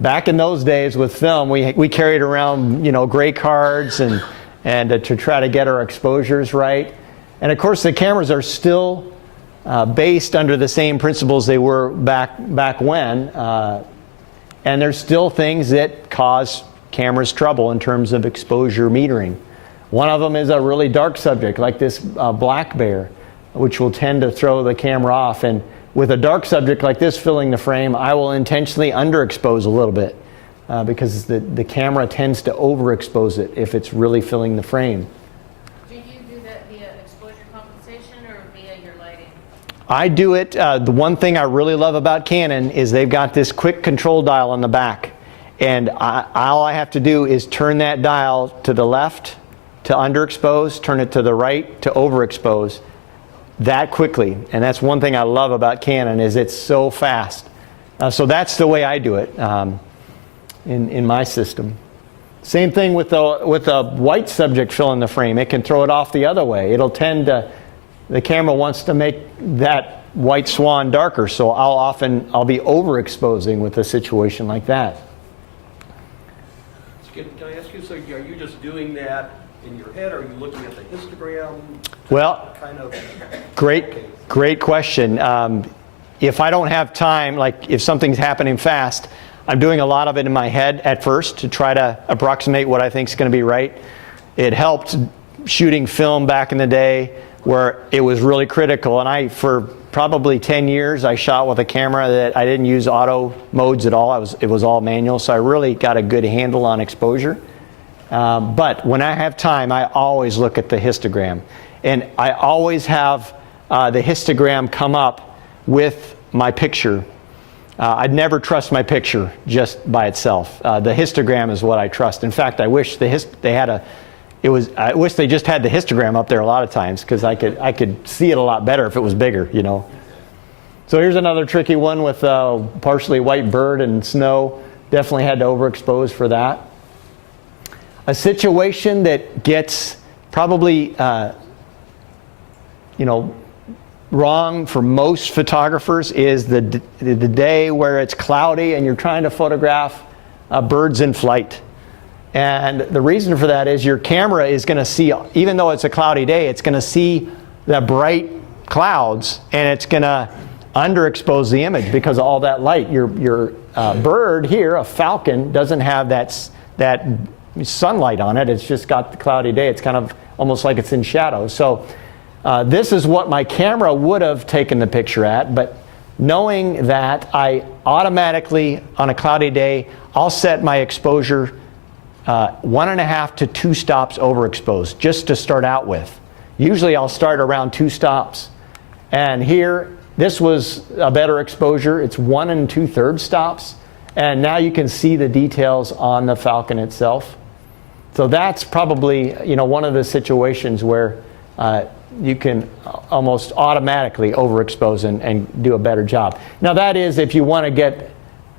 Back in those days with film, we carried around gray cards and to try to get our exposures right. And of course the cameras are still based under the same principles they were back when, and there's still things that cause cameras trouble in terms of exposure metering. One of them is a really dark subject like this black bear, which will tend to throw the camera off. And with a dark subject like this filling the frame, I will intentionally underexpose a little bit because the camera tends to overexpose it if it's really filling the frame. Do you do that via exposure compensation or via your lighting? I do it, the one thing I really love about Canon is they've got this quick control dial on the back. And all I have to do is turn that dial to the left to underexpose, turn it to the right to overexpose that quickly. And that's one thing I love about Canon is it's so fast. So that's the way I do it in my system. Same thing with a white subject fill in the frame. It can throw it off the other way. It'll tend to, the camera wants to make that white swan darker, so I'll be overexposing with a situation like that. Can I ask you, so are you just doing that in your head, or are you looking at the histogram? Well, Kind of. Great question. If I don't have time, like if something's happening fast, I'm doing a lot of it in my head at first to try to approximate what I think is going to be right. It helped shooting film back in the day where it was really critical. And for probably 10 years, I shot with a camera that I didn't use auto modes at all. It was all manual, so I really got a good handle on exposure. But when I have time, I always look at the histogram. And I always have the histogram come up with my picture. I'd never trust my picture just by itself. The histogram is what I trust. In fact, I wish I wish they just had the histogram up there a lot of times, because I could see it a lot better if it was bigger, you know. So here's another tricky one with partially white bird and snow. Definitely had to overexpose for that. A situation that gets probably wrong for most photographers is the day where it's cloudy and you're trying to photograph birds in flight. And the reason for that is your camera is going to see, even though it's a cloudy day, it's going to see the bright clouds and it's going to underexpose the image because of all that light. Your bird here, a falcon, doesn't have that sunlight on it. It's just got the cloudy day. It's kind of almost like it's in shadow. So this is what my camera would have taken the picture at, but knowing that, I automatically, on a cloudy day, I'll set my exposure 1.5 to 2 stops overexposed, just to start out with. Usually I'll start around 2 stops. And here, this was a better exposure. It's 1 2/3 stops. And now you can see the details on the falcon itself. So that's probably, one of the situations where you can almost automatically overexpose and do a better job. Now that is if you want to get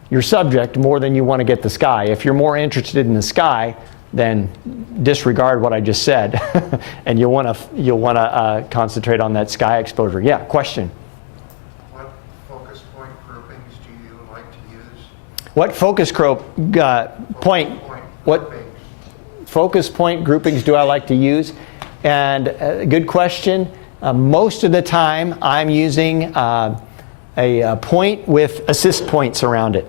your subject more than you want to get the sky. If you're more interested in the sky, then disregard what I just said, and you'll want to concentrate on that sky exposure. Yeah, question. What focus point groupings do you like to use? What focus focus point groupings do I like to use? And good question. Most of the time, I'm using a point with assist points around it.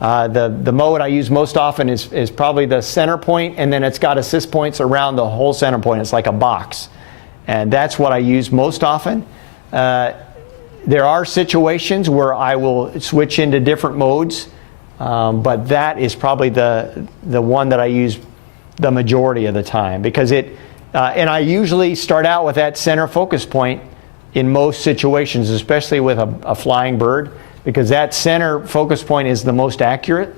The mode I use most often is probably the center point, and then it's got assist points around the whole center point. It's like a box. And that's what I use most often. There are situations where I will switch into different modes, but that is probably the one that I use the majority of the time, because and I usually start out with that center focus point in most situations, especially with a flying bird, because that center focus point is the most accurate.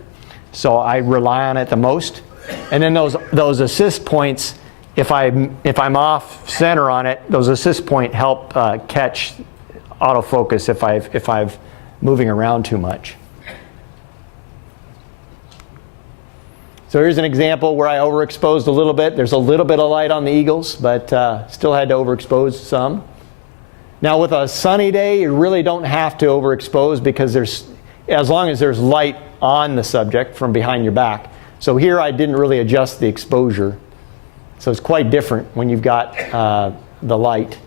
So I rely on it the most. And then those assist points, if I'm off center on it, those assist point help catch autofocus if I'm moving around too much. So here's an example where I overexposed a little bit. There's a little bit of light on the eagles, but still had to overexpose some. Now with a sunny day, you really don't have to overexpose, because as long as there's light on the subject from behind your back. So here I didn't really adjust the exposure. So it's quite different when you've got the light.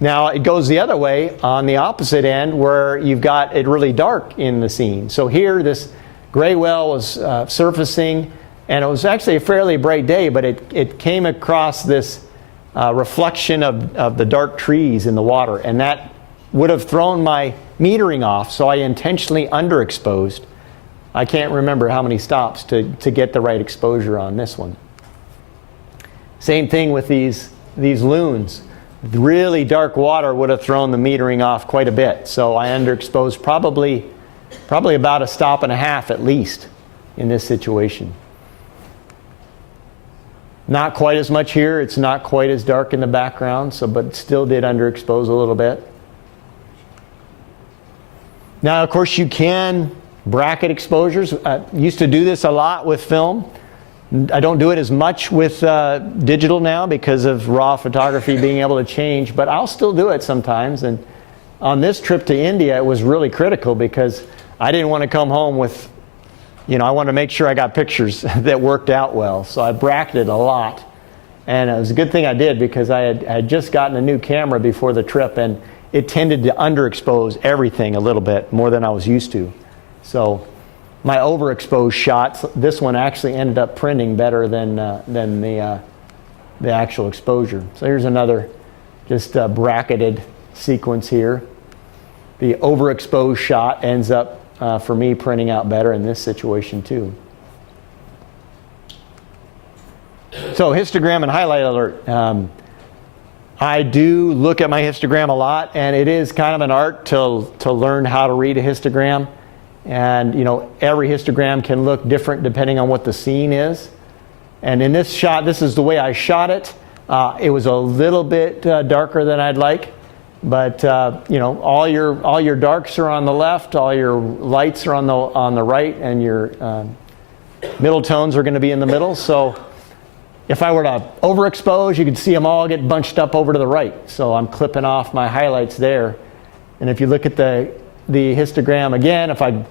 Now it goes the other way on the opposite end, where you've got it really dark in the scene. So here this gray whale was surfacing, and it was actually a fairly bright day, but it came across this reflection of the dark trees in the water, and that would have thrown my metering off, so I intentionally underexposed. I can't remember how many stops to get the right exposure on this one. Same thing with these loons. really dark water would have thrown the metering off quite a bit. So I underexposed probably about a stop and a half at least in this situation. Not quite as much here. It's not quite as dark in the background, but still did underexpose a little bit. Now, of course, you can bracket exposures. I used to do this a lot with film. I don't do it as much with digital now because of raw photography being able to change, but I'll still do it sometimes. And on this trip to India, it was really critical because I didn't want to come home with, I wanted to make sure I got pictures that worked out well. So I bracketed a lot. And it was a good thing I did because I had just gotten a new camera before the trip, and it tended to underexpose everything a little bit more than I was used to. So my overexposed shots, this one actually ended up printing better than the actual exposure. So here's another just bracketed sequence here. The overexposed shot ends up, for me, printing out better in this situation too. So histogram and highlight alert. I do look at my histogram a lot, and it is kind of an art to learn how to read a histogram. And every histogram can look different depending on what the scene is. And in this shot, this is the way I shot it. It was a little bit darker than I'd like, but all your darks are on the left, all your lights are on the right, and your middle tones are going to be in the middle. So if I were to overexpose, you could see them all get bunched up over to the right. So I'm clipping off my highlights there. And if you look at the histogram again, if I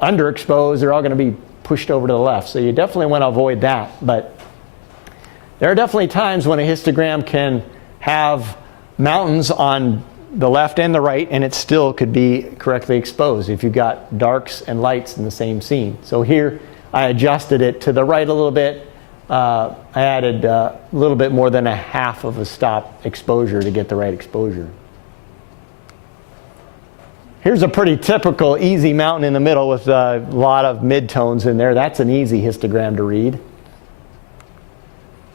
underexpose, they're all going to be pushed over to the left. So you definitely want to avoid that. But there are definitely times when a histogram can have mountains on the left and the right, and it still could be correctly exposed if you've got darks and lights in the same scene. So here I adjusted it to the right a little bit. I added a little bit more than a half of a stop exposure to get the right exposure. Here's a pretty typical easy mountain in the middle with a lot of midtones in there. That's an easy histogram to read.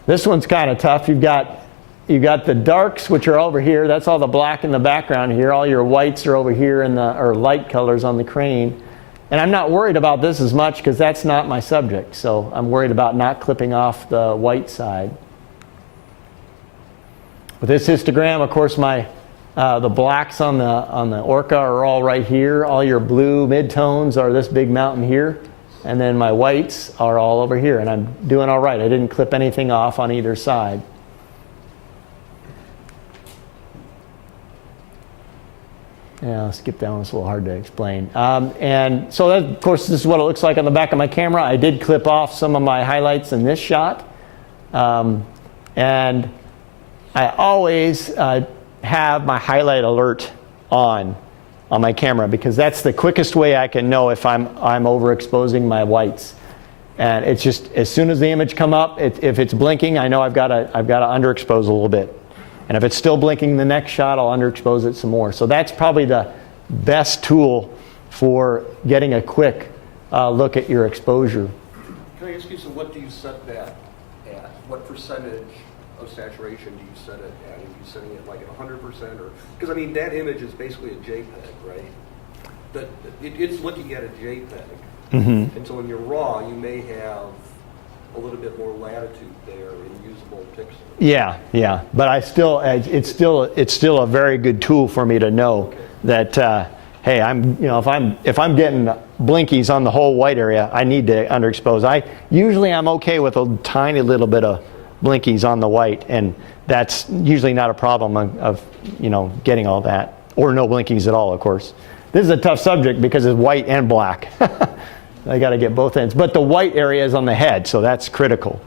This one's kind of tough. You've got the darks, which are over here. That's all the black in the background here. All your whites are over here or light colors on the crane. And I'm not worried about this as much because that's not my subject. So I'm worried about not clipping off the white side. With this histogram, of course, the blacks on the orca are all right here. All your blue midtones are this big mountain here. And then my whites are all over here. And I'm doing all right. I didn't clip anything off on either side. Yeah, I'll skip that one. It's a little hard to explain. And so, that, of course, this is what it looks like on the back of my camera. I did clip off some of my highlights in this shot. And I always have my highlight alert on my camera because that's the quickest way I can know if I'm overexposing my whites. And it's just as soon as the image come up, if it's blinking, I know I've got to underexpose a little bit. And if it's still blinking the next shot, I'll underexpose it some more. So that's probably the best tool for getting a quick look at your exposure. Can I ask you, so what do you set that at? What percentage of saturation do you set it at? Are you setting it like at 100%? Or because, I mean, that image is basically a JPEG, right? It's looking at a JPEG. Mm-hmm. And so when you're raw, you may have a little bit more latitude there in usable pixels. Yeah, but it's still a very good tool for me to know that hey, if I'm getting blinkies on the whole white area, I need to underexpose. Usually I'm okay with a tiny little bit of blinkies on the white, and that's usually not a problem of getting all that, or no blinkies at all, of course. This is a tough subject because it's white and black. I got to get both ends. But the white area is on the head, so that's critical.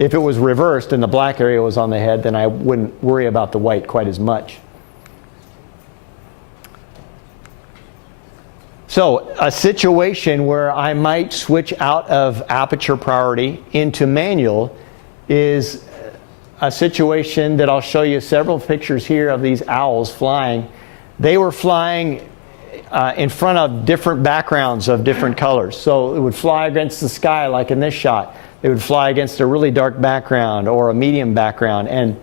If it was reversed and the black area was on the head, then I wouldn't worry about the white quite as much. So a situation where I might switch out of aperture priority into manual is a situation that I'll show you several pictures here of these owls flying. They were flying in front of different backgrounds of different colors. So it would fly against the sky like in this shot. They would fly against a really dark background or a medium background. And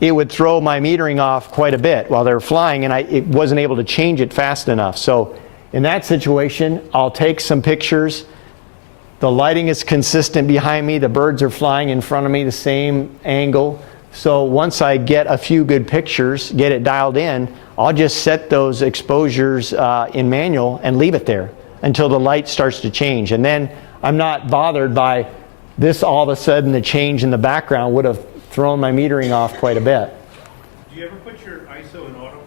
it would throw my metering off quite a bit while they're flying, and it wasn't able to change it fast enough. So in that situation, I'll take some pictures. The lighting is consistent behind me. The birds are flying in front of me the same angle. So once I get a few good pictures, get it dialed in, I'll just set those exposures in manual and leave it there until the light starts to change. And then I'm not bothered by this. All of a sudden, the change in the background would have thrown my metering off quite a bit. Do you ever put your ISO in auto?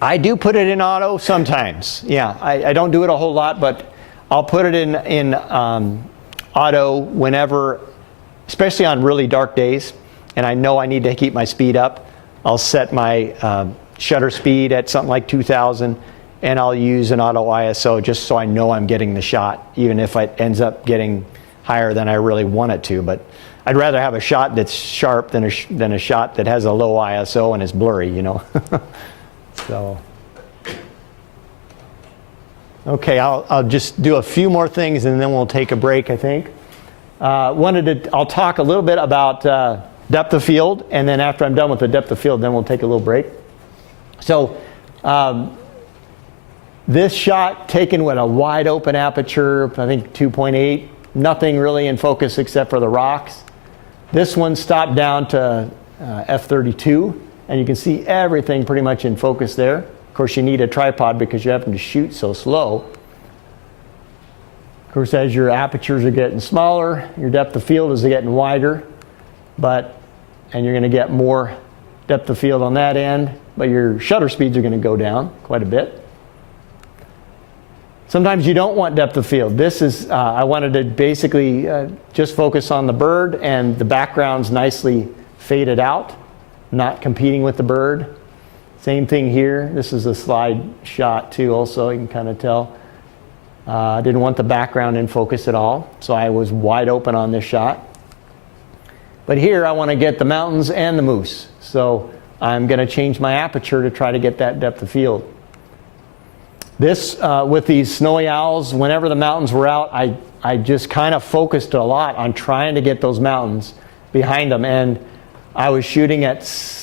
I do put it in auto sometimes. Yeah, I don't do it a whole lot, but I'll put it in auto whenever, especially on really dark days, and I know I need to keep my speed up. I'll set my shutter speed at something like 2,000, and I'll use an auto ISO just so I know I'm getting the shot, even if it ends up getting higher than I really want it to. But I'd rather have a shot that's sharp than a shot that has a low ISO and is blurry, you know. So, okay, I'll just do a few more things and then we'll take a break, I think. I'll talk a little bit about depth of field, and then after I'm done with the depth of field, then we'll take a little break. So, this shot taken with a wide open aperture, I think 2.8, nothing really in focus except for the rocks. This one stopped down to f32, and you can see everything pretty much in focus there. Of course, you need a tripod because you're having to shoot so slow. Of course, as your apertures are getting smaller, your depth of field is getting wider, and you're going to get more depth of field on that end, but your shutter speeds are going to go down quite a bit. Sometimes you don't want depth of field. This is, I wanted to basically just focus on the bird, and the background's nicely faded out, not competing with the bird. Same thing here. This is a slide shot too also, you can kind of tell. I didn't want the background in focus at all, so I was wide open on this shot. But here I want to get the mountains and the moose, so I'm going to change my aperture to try to get that depth of field. This, with these snowy owls, whenever the mountains were out, I just kind of focused a lot on trying to get those mountains behind them. And I was shooting at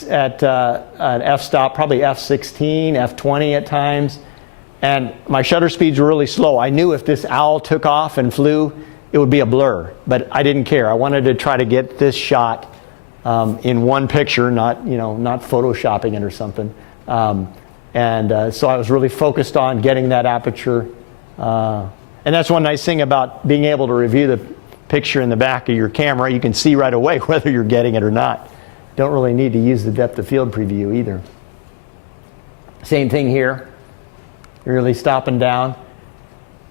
an f-stop, probably f16, f20 at times. And my shutter speeds were really slow. I knew if this owl took off and flew, it would be a blur. But I didn't care. I wanted to try to get this shot in one picture, not photoshopping it or something. So I was really focused on getting that aperture. And that's one nice thing about being able to review the picture in the back of your camera. You can see right away whether you're getting it or not. Don't really need to use the depth of field preview either. Same thing here. You're really stopping down.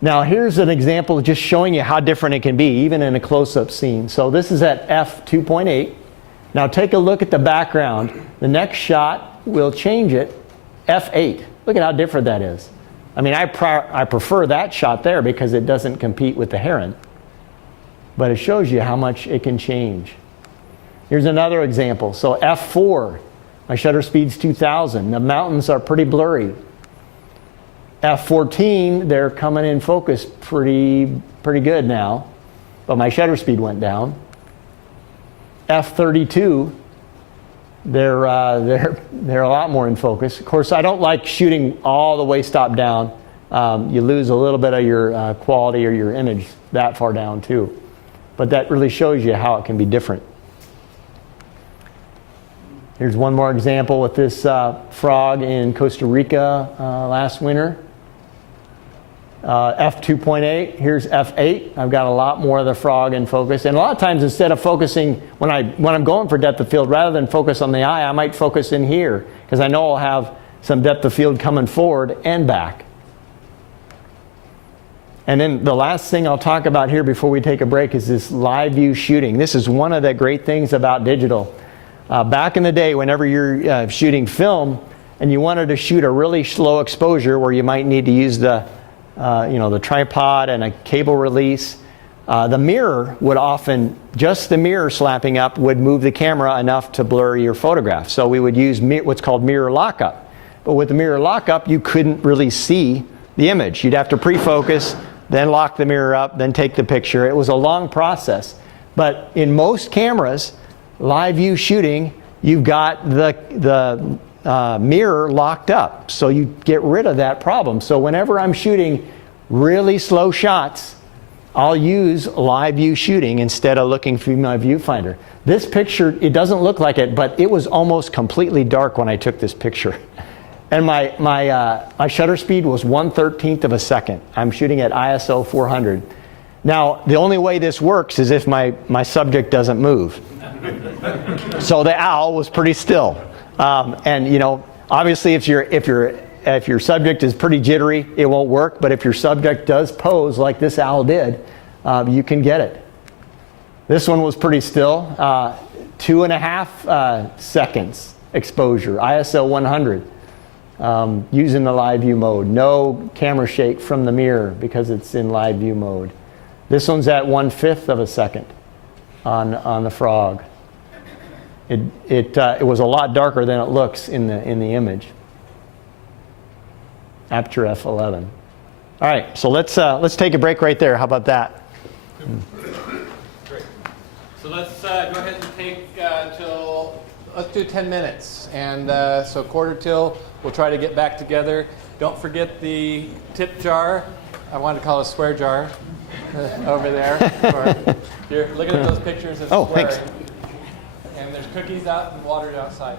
Now here's an example just showing you how different it can be, even in a close-up scene. So this is at f2.8. Now take a look at the background. The next shot will change it. f8. Look at how different that is. I mean, I prefer that shot there because it doesn't compete with the heron. But it shows you how much it can change. Here's another example. So f4, my shutter speed's 2,000. The mountains are pretty blurry. f14, they're coming in focus pretty good now, but my shutter speed went down. f32, they're a lot more in focus. Of course, I don't like shooting all the way stop down. You lose a little bit of your quality or your image that far down too. But that really shows you how it can be different. Here's one more example with this frog in Costa Rica last winter. f2.8, here's f8. I've got a lot more of the frog in focus. And a lot of times instead of focusing, when I'm going for depth of field, rather than focus on the eye, I might focus in here, because I know I'll have some depth of field coming forward and back. And then the last thing I'll talk about here before we take a break is this live view shooting. This is one of the great things about digital. Back in the day, whenever you're shooting film and you wanted to shoot a really slow exposure where you might need to use the tripod and a cable release, the mirror would often, just the mirror slapping up would move the camera enough to blur your photograph. So we would use what's called mirror lockup. But with the mirror lockup, you couldn't really see the image. You'd have to pre-focus, then lock the mirror up, then take the picture. It was a long process. But in most cameras, live view shooting, you've got the mirror locked up. So you get rid of that problem. So whenever I'm shooting really slow shots, I'll use live view shooting instead of looking through my viewfinder. This picture, it doesn't look like it, but it was almost completely dark when I took this picture. And my shutter speed was 1/13 of a second. I'm shooting at ISO 400. Now, the only way this works is if my subject doesn't move. So the owl was pretty still. And you know, obviously if your subject is pretty jittery, it won't work. But if your subject does pose like this owl did, you can get it. This one was pretty still. 2.5 seconds exposure, ISO 100. Using the live view mode. No camera shake from the mirror because it's in live view mode. This one's at 1/5 of a second on the frog. It was a lot darker than it looks in the image. Aperture f11. All right, so let's take a break right there. How about that? Great. So let's go ahead and take let's do 10 minutes. And so 1/4 we'll try to get back together. Don't forget the tip jar. I wanted to call it a swear jar over there. You're looking at those pictures of swearing. Thanks. And there's cookies out and water outside.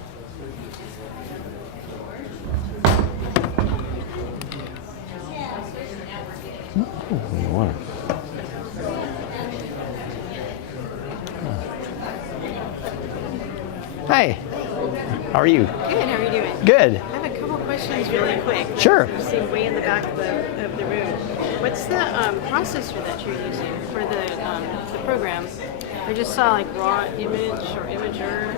Hi. How are you? Good. How are you doing? Good. I have a couple questions really quick. Sure. You seem way in the back of the room. What's the processor that you're using for the program? I just saw like raw image or imager.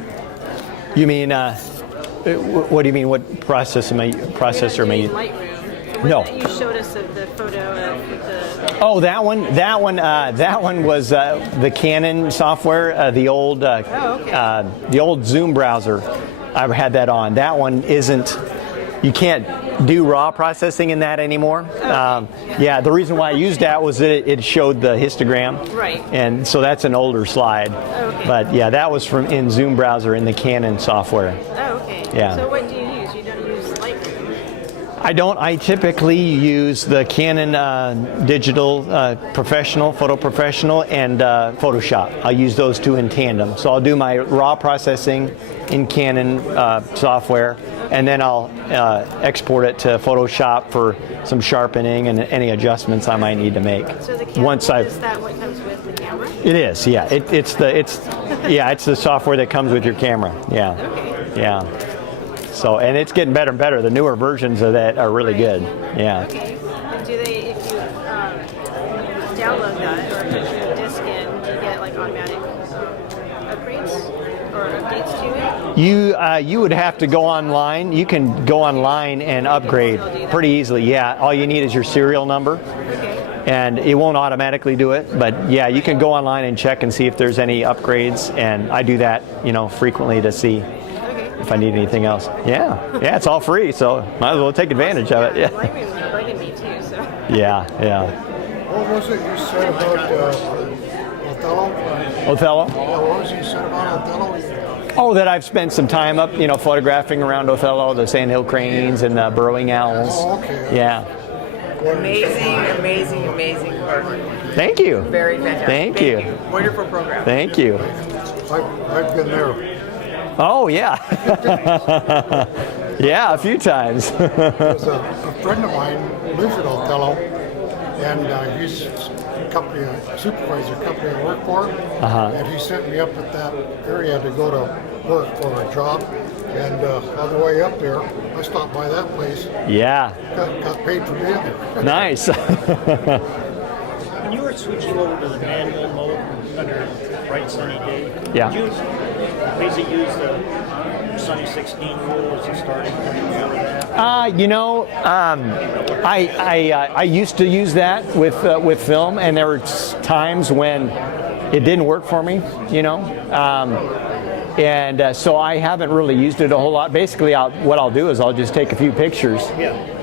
You mean what do you mean? What processor am I using? Lightroom. No. You showed us the photo of the. Oh, that one was the Canon software, the old Zoom browser. I've had that on. That one isn't. You can't do raw processing in that anymore. Yeah, the reason why I used that was that it showed the histogram. Right. And so that's an older slide. Okay. But yeah, that was from in Zoom browser in the Canon software. Oh, okay. Yeah. So what do you use? You don't use Lightroom? I don't. I typically use the Canon Digital Professional, Photo Professional, and Photoshop. I'll use those two in tandem. So I'll do my raw processing in Canon software, and then I'll export it to Photoshop for some sharpening and any adjustments I might need to make. So the camera, is that what comes with the camera? It is. Yeah. It's the software that comes with your camera. Yeah. Okay. Yeah. So, and it's getting better and better. The newer versions of that are really good. Yeah. Okay. And do they, if you download that or put your disc in, do you get like automatic upgrades or updates to it? You would have to go online. You can go online and upgrade pretty easily. Yeah. All you need is your serial number. Okay. And it won't automatically do it, but yeah, you can go online and check and see if there's any upgrades. And I do that, frequently to see if I need anything else. Yeah, it's all free, so might as well take advantage of it. Yeah. Lightroom's bugging me too, so. Yeah. What was it you said about Othello? Othello? What was it you said about Othello? Oh, that I've spent some time up, photographing around Othello, the sandhill cranes and the burrowing owls. Oh, okay. Yeah. Amazing work. Thank you. Very fantastic. Thank you. Wonderful program. Thank you. I've been there. Oh, yeah. Yeah, a few times. There's a friend of mine lives at Othello, and he's a supervisor company I work for, and he sent me up at that area to go to work for a job. And on the way up there, I stopped by that place. Yeah. Got paid for being there. Nice. When you were switching over to the manual mode under a bright sunny day, yeah. did you basically use the sunny 16 rule as a starting point for that? I used to use that with film, and there were times when it didn't work for me, and so I haven't really used it a whole lot. Basically, what I'll do is I'll just take a few pictures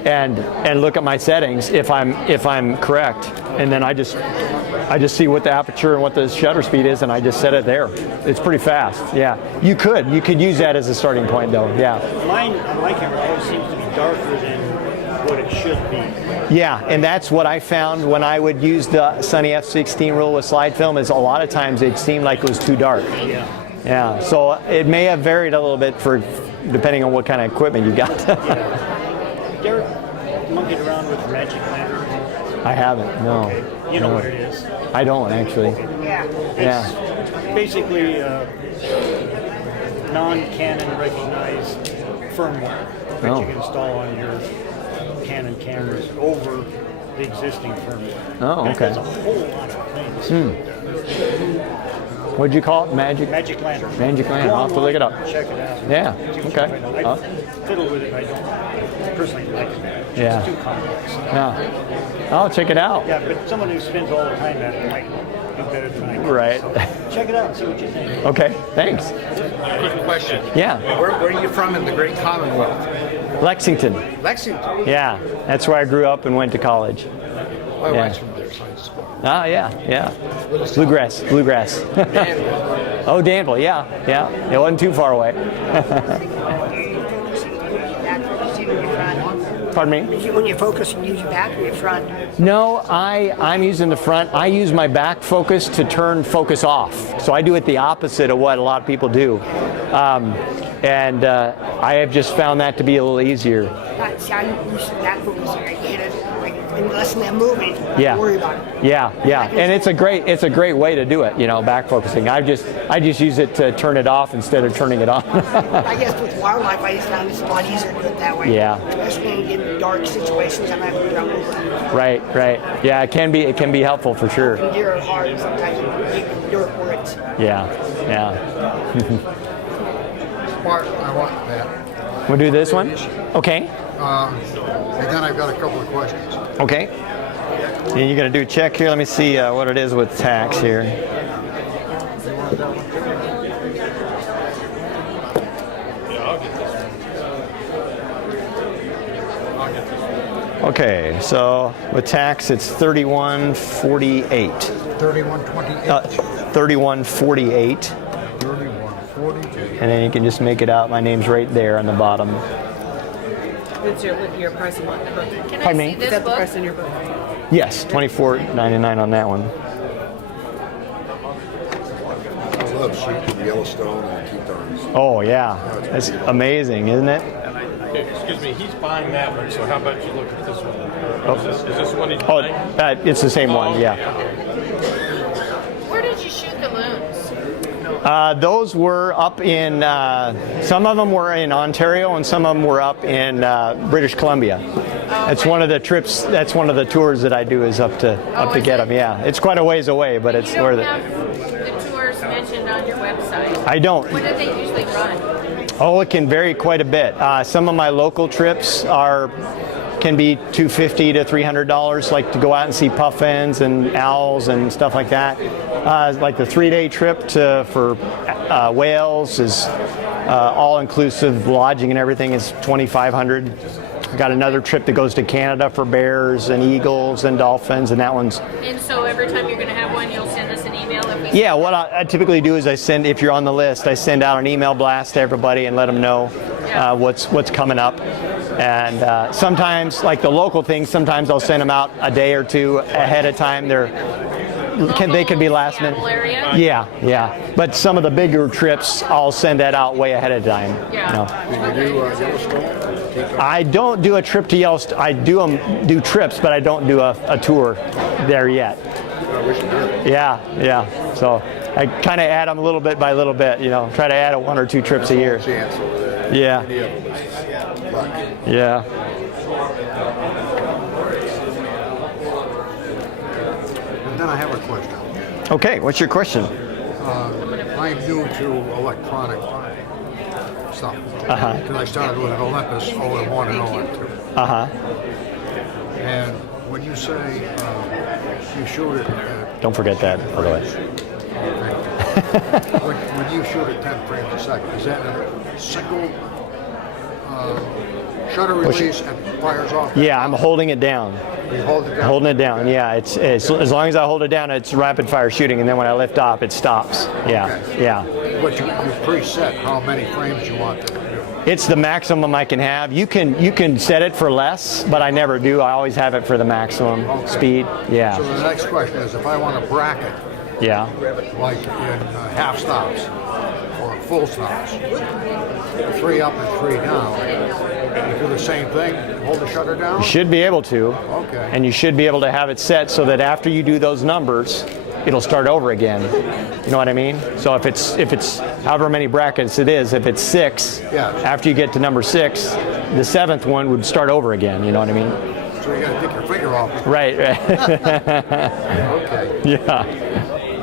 and look at my settings if I'm correct, and then I just I just see what the aperture and what the shutter speed is, and I just set it there. It's pretty fast. Yeah, you could use that as a starting point, though. Yeah. Mine on my camera always seems to be darker than what it should be. Yeah, and that's what I found when I would use the Sunny F16 rule with slide film. Is a lot of times it seemed like it was too dark. Yeah. Yeah. So it may have varied a little bit depending on what kind of equipment you got. Derek monkeyed around with Magic Lantern. I haven't. No. Okay. You know what it is? I don't actually. Yeah. It's basically non-Canon recognized firmware that you can install on your Canon cameras over the existing firmware. Oh, okay. That's a whole lot of things. What'd you call it? Magic Lantern. Magic Lantern. I'll have to look it up. Check it out. Yeah. Okay. I fiddle with it. I don't personally like it. Yeah. It's too complex. Yeah. I'll check it out. Yeah, but someone who spends all the time at it might do better than I can. Right. So check it out and see what you think. Okay. Thanks. Quick question. Yeah. Where are you from in the Great Commonwealth? Lexington. Lexington. Yeah. That's where I grew up and went to college. My wife's from there, so I just Ah, yeah. Bluegrass. Oh, Danville. Yeah. It wasn't too far away. Pardon me? When you focus and use your back or your front? No, I'm using the front. I use my back focus to turn focus off. So I do it the opposite of what a lot of people do. I have just found that to be a little easier. See, I use the back focus and I hit it, like, unless they're moving, Yeah. don't worry about it. Yeah. And it's a great way to do it, back focusing. I just use it to turn it off instead of turning it on. I guess with wildlife, I just found it's a lot easier to do it that way. Yeah. Especially in dark situations, I'm having trouble with it. Right. Yeah, it can be helpful for sure. And deer are hard sometimes, you dirt where it's... Yeah. Bart, I want that. We'll do this one? Okay. And then I've got a couple of questions. Okay. And you're going to do a check here. Let me see what it is with tax here. Okay, so with tax it's $31.48. $31.28. $31.48. $31.48. And then you can just make it out. My name's right there on the bottom. It's your price in the book. Can Pardon I me? see this Is that the book? price in your book? Yes, $24.99 on that one. I love shooting Yellowstone and Tetons. Oh yeah, that's amazing, isn't it? Excuse me, he's buying that one, so how about you look at this one? Is this one he's Oh, buying? it's the same one, yeah. Where did you shoot the loons? Those were up in, some of them were in Ontario and some of them were up in British Columbia. That's one of the trips, that's one of the tours that I do is up to get them, yeah. It's quite a ways away, but it's worth it. You don't have the tours mentioned on your website. I don't. What do they usually run? Oh, it can vary quite a bit. Some of my local trips can be $250 to $300, like to go out and see puffins and owls and stuff like that. Like the 3-day trip for whales is all-inclusive lodging and everything is $2,500. I've got another trip that goes to Canada for bears and eagles and dolphins, and that one's. And so every time you're going to have one, you'll send us an email. Yeah, what I typically do is if you're on the list, I send out an email blast to everybody and let them know what's coming up. And sometimes, like the local things, sometimes I'll send them out a day or two ahead of time. They could be last minute. Yeah. But some of the bigger trips, I'll send that out way ahead of time. Yeah. Do you do Yellowstone? I don't do a trip to Yellowstone. I do trips, but I don't do a tour there yet. I wish you did. Yeah. So I kind of add them little bit by little bit. Try to add 1 or 2 trips a year. Chance over there. Yeah. Yeah. And then I have a question. Okay, what's your question? I'm new to electronic stuff. Uh-huh. Because I started with an Olympus OM1 and OM2. Uh-huh. And when you say you shoot it Don't forget that, by the way. when you shoot at 10 frames a second, is that a single Shutter release and fires off. Yeah, I'm holding it down. You hold it down. Holding it down, yeah. It's as long as I hold it down, it's rapid fire shooting, and then when I lift off, it stops. Yeah, Okay. yeah. But you preset how many frames you want to do. It's the maximum I can have. You can set it for less, but I never do. I always have it for the maximum speed. Yeah. So the next question is, if I want to bracket, Yeah. like in half stops or full stops, 3 up and 3 down, you do the same thing, hold the shutter down? You should be able to. Okay. And you should be able to have it set so that after you do those numbers, it'll start over again. You know what I mean? So if it's however many brackets it is, if it's 6, Yeah. after you get to number 6, the 7th one would start over again. You know what I mean? So you got to take your finger off. Right. Okay. Yeah.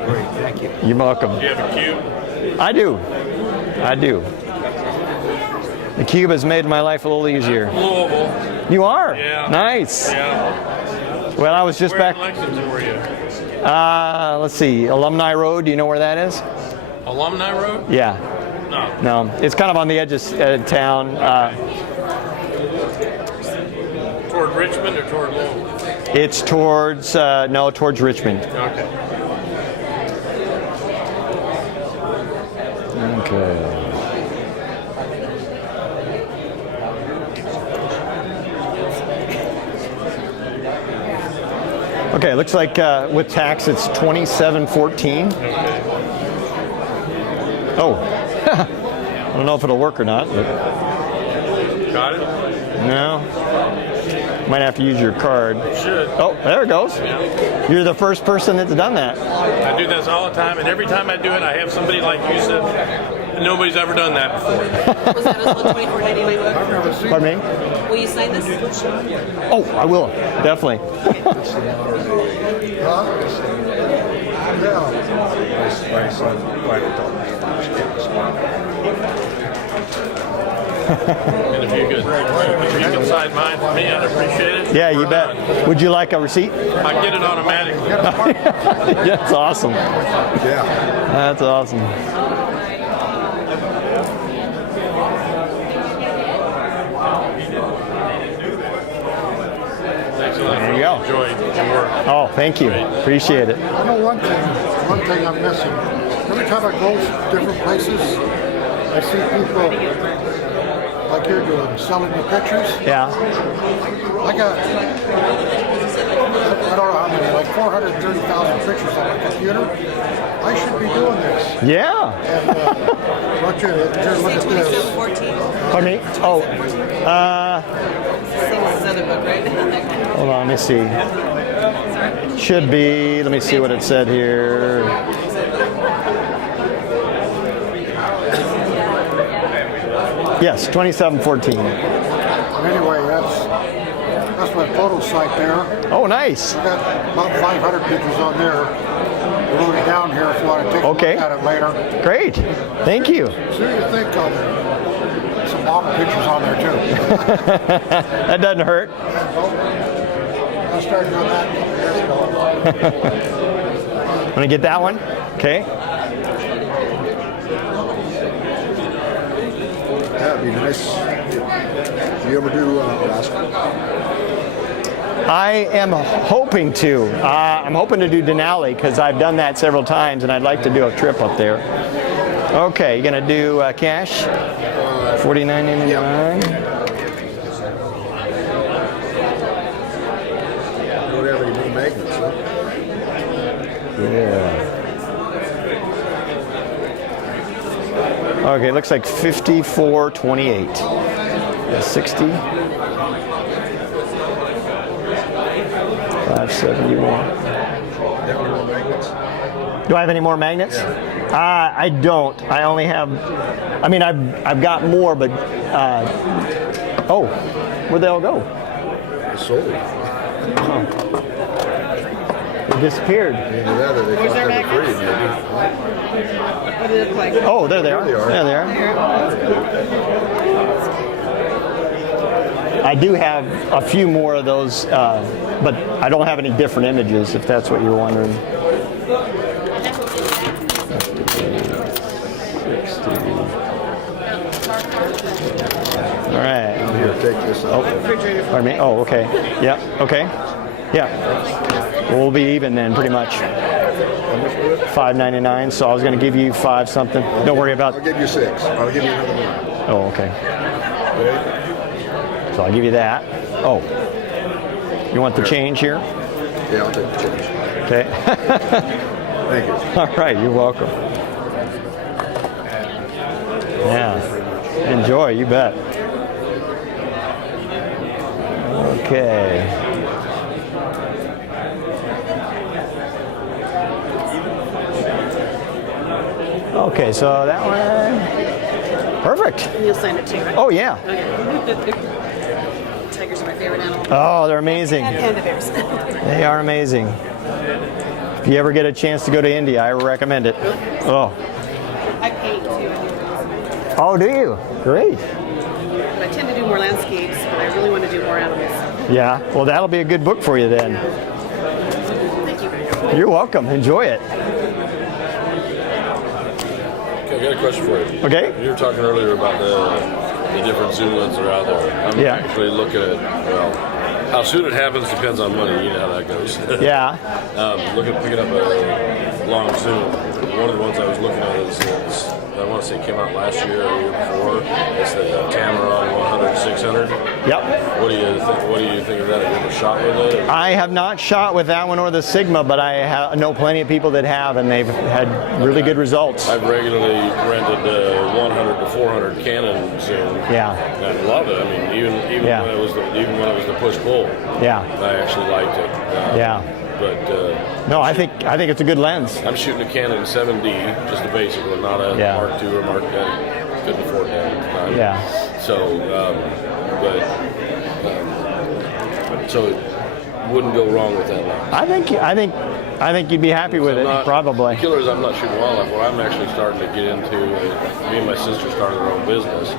Great, thank you. You're welcome. Do you have a cube? I do. I do. The cube has made my life a little easier. Louisville. You are? Yeah. Nice. Yeah. Well, I was just Where back. in Lexington were you? Let's see, Alumni Road. Do you know where that is? Alumni Road? Yeah. No. No, it's kind of on the edge of town. Toward Richmond or toward Louisville? It's towards towards Richmond. Okay. Okay. Okay, looks like with tax it's $27.14. Oh, I don't know if it'll work or not. But Got it? no, might have to use your card. Should. Oh, there it goes. You're the first person that's done that. I do this all the time, and every time I do it, I have somebody like you said. Nobody's ever done that before. Was that also $24.99? Pardon me? Will you sign this? Oh, I will, definitely. My son finally taught me And if you could sign mine for me, I'd appreciate it. Yeah, you bet. Would you like a receipt? I get it automatically. That's awesome. Yeah. That's awesome. Excellent. There you go. Enjoyed your work. Oh, thank you. Appreciate it. I know one thing I'm missing. Every time I go different places, I see people like you're doing, selling the pictures. Yeah. I got, I don't know how many, like 430,000 pictures on my computer. I should be doing this. Yeah. And I want you to look at this. Pardon me? Oh, Same as this other book, right? hold on, let me see. Should be, let me see what it said here. Yes, 2714. Anyway, that's my photo site there. Oh, nice. I got about 500 pictures on there. We'll move it down here if you want to take a look at it later. Great. Thank you. See what you think on there. Some model pictures on there too. That doesn't hurt. I started doing that a couple years ago. Want to get that one? Okay. That'd be nice. Do you ever do Alaska? I am hoping to. I'm hoping to do Denali because I've done that several times and I'd like to do a trip up there. Okay, you gonna do cash? $49.99. Don't have any new magnets, huh? Yeah. Okay, looks like 54.28. 60. 571. Do I have any more magnets? I don't. I only have. I mean, I've got more, but oh, where'd they all go? I sold it. Oh. They disappeared. Where's their magnets? What do they look like? Oh, there they are. There they are. I do have a few more of those, but I don't have any different images, if that's what you're wondering. 60. All right. Here, take this Oh, out. pardon me. Oh, okay. Yeah. Okay. Yeah. We'll be even then, pretty much. $5.99. So I was going to give you 5 something. Don't worry about. I'll give you 6. I'll give you another one. Oh, okay. So I'll give you that. Oh, you want the change here? Yeah, I'll take the change. Okay. Thank you. All right, you're welcome. Yeah. Enjoy, you bet. Okay. Okay, so that one. Perfect. You'll sign it too, right? Oh, yeah. Okay. Tigers are my favorite animal. Oh, they're amazing. And the bears. They are amazing. If you ever get a chance to go to India, I recommend it. Oh. I paint too. Oh, do you? Great. But I tend to do more landscapes, but I really want to do more animals. Yeah. Well, that'll be a good book for you then. Thank you. You're welcome. Enjoy it. Okay, I got a question for you. Okay. You were talking earlier about the different zoom lenses that are out there. I'm actually looking at, well, how soon it happens depends on money. You know how that goes. Yeah. Looking at picking up a long zoom. One of the ones I was looking at is I want to say came out last year or the year before. It's the Tamron 100-600. Yep. What do you think? What do you think of that? Have you ever shot with it? I have not shot with that one or the Sigma, but I know plenty of people that have, and they've had really good results. I've regularly rented 100 to 400 Canon zoom. Yeah. I love it. I mean, even Yeah. when it was the push pull. Yeah. I actually liked it. Yeah. But no, I think it's a good lens. I'm shooting a Canon 7D, just a basic one, not a Mark II or Mark 10. Couldn't afford that at the time. Yeah. So, so wouldn't go wrong with that lens. I think you'd be happy with it, probably. The killer is I'm not shooting wildlife. What I'm actually starting to get into, me and my sister started our own business,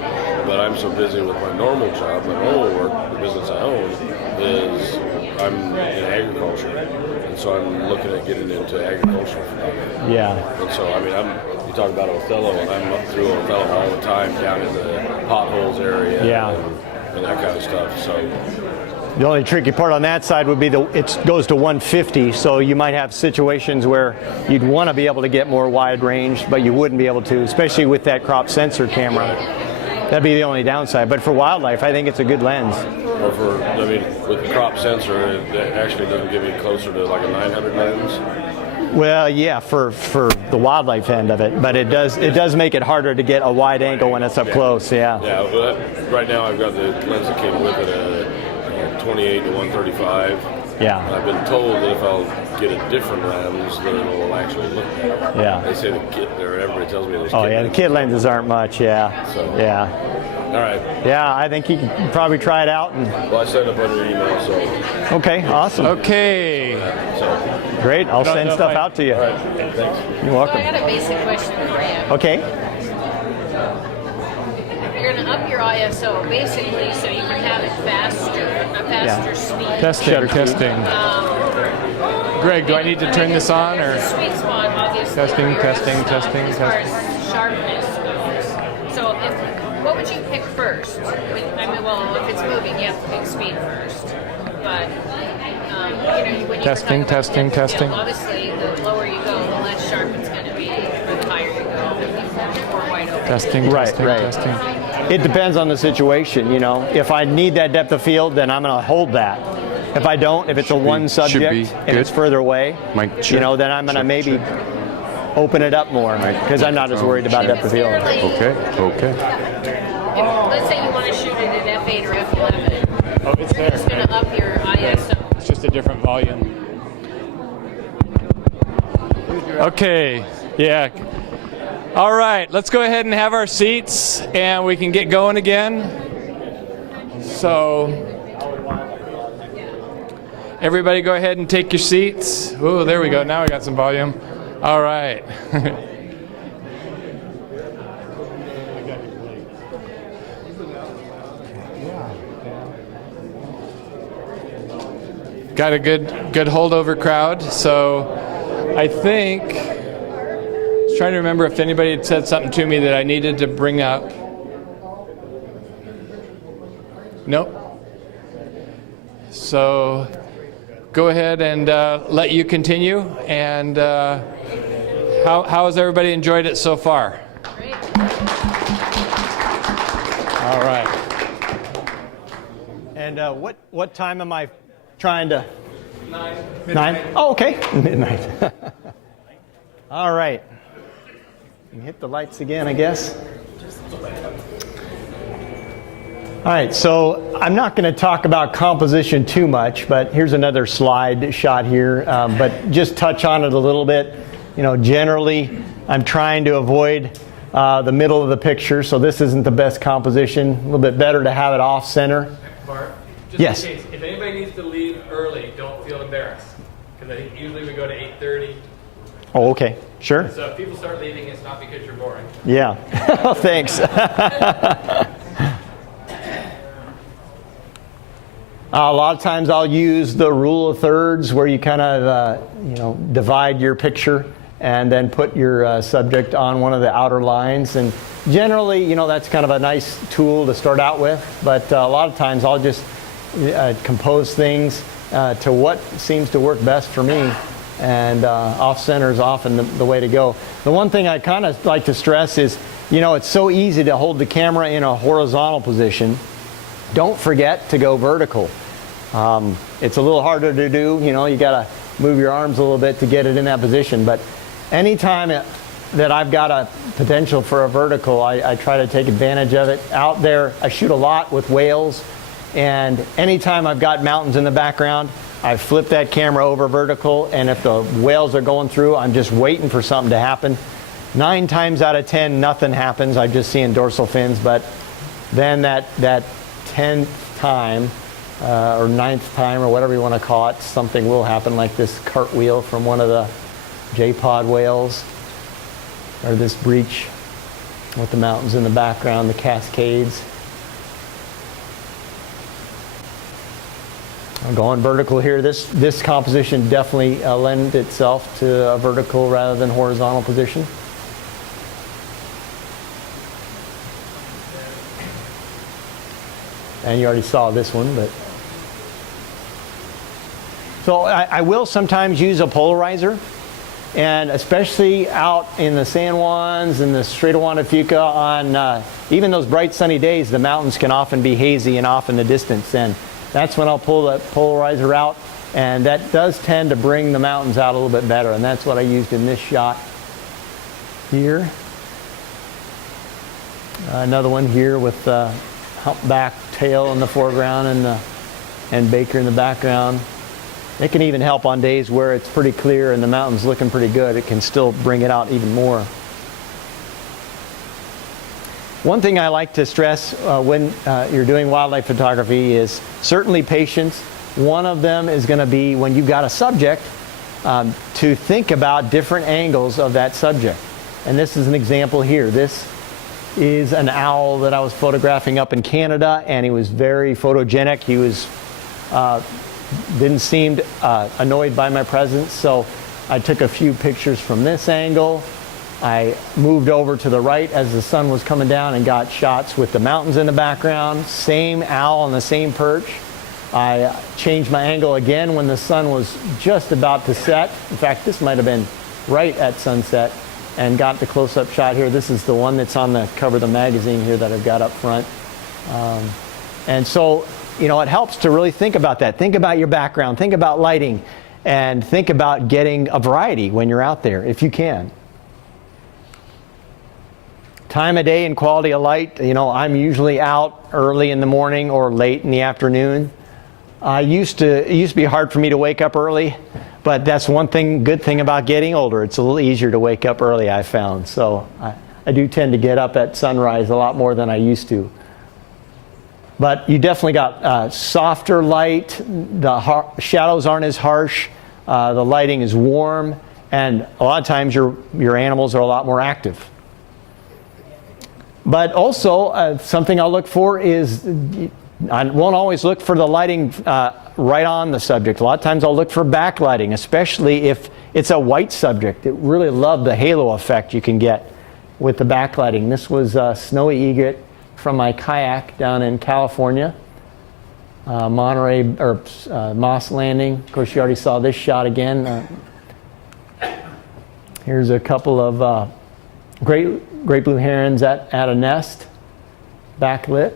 but I'm so busy with my normal job, my normal work, the business I own, is I'm in agriculture, and so I'm looking at getting into agricultural photography. Yeah. And so, I mean, you talk about Othello, and I'm up through Othello all the time, down in the potholes area, and that kind of stuff. So. The only tricky part on that side would be it goes to 150, so you might have situations where you'd want to be able to get more wide range, but you wouldn't be able to, especially with that crop sensor camera. That'd be the only downside. But for wildlife, I think it's a good lens. Or with the crop sensor, it actually doesn't get me closer to like a 900 lens. Well, yeah, for the wildlife end of it, but it does make it harder to get a wide angle when it's up close. Yeah. Yeah. Well, right now I've got the lens that came with it. 28 to 135. Yeah. And I've been told that if I'll get a different lens, then it'll actually look better. Yeah. They say the kit there, everybody tells me there's the kit lenses aren't much, yeah. So. Yeah. All right. Yeah, I think you can probably try it out. Well, I set up on your email, so. Okay, awesome. Okay. Great, I'll send stuff out to you. All right, thanks. You're welcome. So I got a basic question for you. Okay. You're going to up your ISO basically so you can have it faster, a faster speed. Testing. Greg, do I need to turn this on or? Sweet spot, obviously. Testing. As far as sharpness goes. So, what would you pick first? If it's moving, you have to pick speed first. But when testing. Obviously, the lower you go, the less sharp it's going to be. The higher you go, the more wide open. Testing. It depends on the situation, If I need that depth of field, then I'm going to hold that. If I don't, if it's a one subject and it's further away, then I'm going to maybe open it up more because I'm not as worried about depth of field. Okay. Let's say you want to shoot it at f8 or f11. Oh, it's there. You're just going to up your ISO. It's just a different volume. Okay. Yeah. All right, let's go ahead and have our seats and we can get going again. So, everybody go ahead and take your seats. Oh, there we go. Now we got some volume. All right. Got a good holdover crowd. So, I think. I was trying to remember if anybody had said something to me that I needed to bring up. Nope. So go ahead and let you continue. And how has everybody enjoyed it so far? Great. All right. And what time am I trying to? 9. Oh, okay. Midnight. All right. Hit the lights again, I guess. All right, so I'm not going to talk about composition too much, but here's another slide shot here. But just touch on it a little bit. You know, generally, I'm trying to avoid the middle of the picture, so this isn't the best composition. A little bit better to have it off center. Bart, just yes. in case, if anybody needs to leave early, don't feel embarrassed. Because I think usually we go to 8:30. Oh, okay. Sure. So if people start leaving, it's not because you're boring. Yeah. Thanks. A lot of times I'll use the rule of thirds where you kind of, divide your picture and then put your subject on one of the outer lines. And generally, that's kind of a nice tool to start out with. But a lot of times I'll just compose things to what seems to work best for me. And off-center is often the way to go. The one thing I kind of like to stress is, it's so easy to hold the camera in a horizontal position. Don't forget to go vertical. It's a little harder to do. You got to move your arms a little bit to get it in that position. But anytime that I've got a potential for a vertical, I try to take advantage of it. Out there, I shoot a lot with whales. And anytime I've got mountains in the background, I flip that camera over vertical, and if the whales are going through, I'm just waiting for something to happen. 9 times out of 10, nothing happens. I'm just seeing dorsal fins, but then that 10th time, or 9th time, or whatever you want to call it, something will happen, like this cartwheel from one of the J-pod whales, or this breach with the mountains in the background, the Cascades. I'm going vertical here. This composition definitely lends itself to a vertical rather than horizontal position. And you already saw this one, but so I will sometimes use a polarizer, and especially out in the San Juans and the Strait of Juan de Fuca on even those bright sunny days, the mountains can often be hazy and off in the distance, and that's when I'll pull the polarizer out, and that does tend to bring the mountains out a little bit better, and that's what I used in this shot here. Another one here with the humpback tail in the foreground and Baker in the background. It can even help on days where it's pretty clear and the mountain's looking pretty good. It can still bring it out even more. One thing I like to stress when you're doing wildlife photography is certainly patience. One of them is going to be when you've got a subject to think about different angles of that subject. And this is an example here. This is an owl that I was photographing up in Canada, and he was very photogenic. He was didn't seem annoyed by my presence, so I took a few pictures from this angle. I moved over to the right as the sun was coming down and got shots with the mountains in the background. Same owl on the same perch. I changed my angle again when the sun was just about to set. In fact, this might have been right at sunset, and got the close-up shot here. This is the one that's on the cover of the magazine here that I've got up front. And so, it helps to really think about that. Think about your background. Think about lighting. And think about getting a variety when you're out there, if you can. Time of day and quality of light, I'm usually out early in the morning or late in the afternoon. It used to be hard for me to wake up early, but that's one good thing about getting older. It's a little easier to wake up early, I found. So I do tend to get up at sunrise a lot more than I used to. But you definitely got softer light. The shadows aren't as harsh. The lighting is warm, and a lot of times your animals are a lot more active. But also, something I'll look for is, I won't always look for the lighting right on the subject. A lot of times I'll look for backlighting, especially if it's a white subject. I really love the halo effect you can get with the backlighting. This was snowy egret from my kayak down in California. Monterey or Moss Landing. Of course, you already saw this shot again. Here's a couple of great blue herons at a nest, backlit.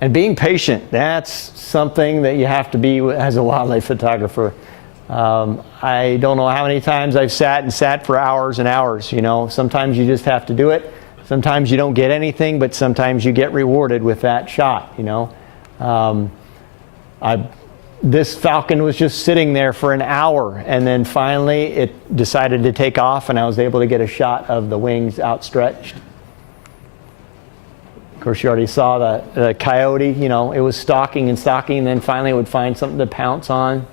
And being patient, that's something that you have to be as a wildlife photographer. I don't know how many times I've sat for hours and hours, you know. Sometimes you just have to do it. Sometimes you don't get anything, but sometimes you get rewarded with that shot, you know. This falcon was just sitting there for an hour, and then finally it decided to take off, and I was able to get a shot of the wings outstretched. Of course, you already saw the coyote, you know, it was stalking, and then finally it would find something to pounce on.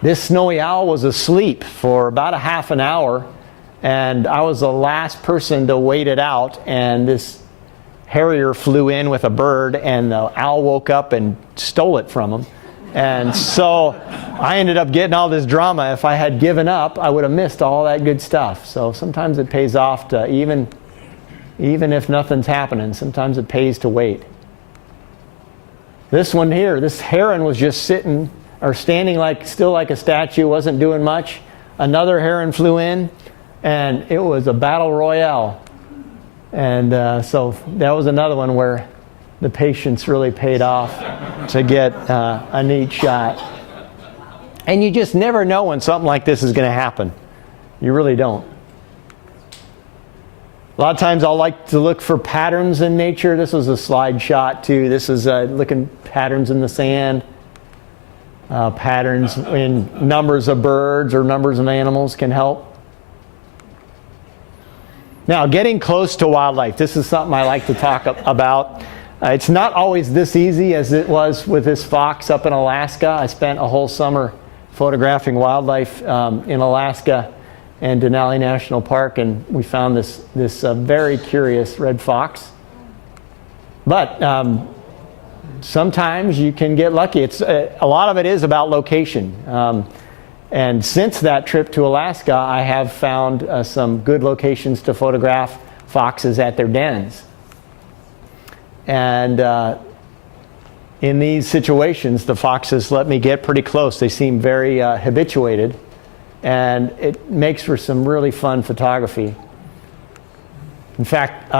This snowy owl was asleep for about a half an hour, and I was the last person to wait it out, and this harrier flew in with a bird, and the owl woke up and stole it from him. And so I ended up getting all this drama. If I had given up, I would have missed all that good stuff. So sometimes it pays off to, even if nothing's happening, sometimes it pays to wait. This one here, this heron was just sitting or standing still like a statue, wasn't doing much. Another heron flew in, and it was a battle royale. And so that was another one where the patience really paid off to get a neat shot. And you just never know when something like this is going to happen. You really don't. A lot of times I'll like to look for patterns in nature. This was a slide shot too. This is looking patterns in the sand, patterns in numbers of birds or numbers of animals can help. Now, getting close to wildlife. This is something I like to talk about. It's not always this easy as it was with this fox up in Alaska. I spent a whole summer photographing wildlife in Alaska and Denali National Park, and we found this very curious red fox. But sometimes you can get lucky. It's a lot of it is about location. And since that trip to Alaska, I have found some good locations to photograph foxes at their dens. And in these situations, the foxes let me get pretty close. They seem very habituated, and it makes for some really fun photography. In fact,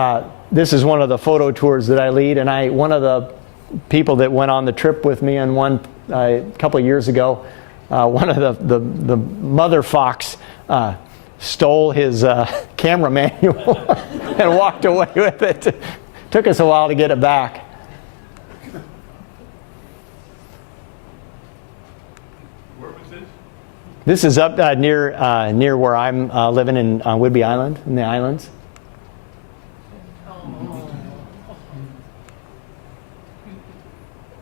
this is one of the photo tours that I lead, and one of the people that went on the trip with me on one a couple of years ago, one of the mother fox stole his camera manual and walked away with it. Took us a while to get it back. Where was this? This is up near where I'm living in Whidbey Island, in the islands.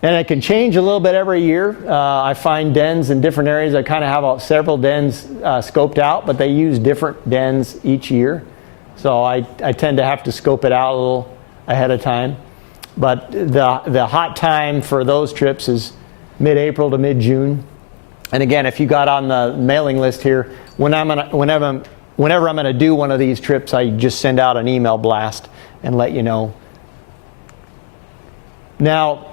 And it can change a little bit every year. I find dens in different areas. I kind of have several dens scoped out, but they use different dens each year. So I tend to have to scope it out a little ahead of time. But the hot time for those trips is mid-April to mid-June. And again, if you got on the mailing list here, whenever I'm going to do one of these trips, I just send out an email blast and let you know. Now,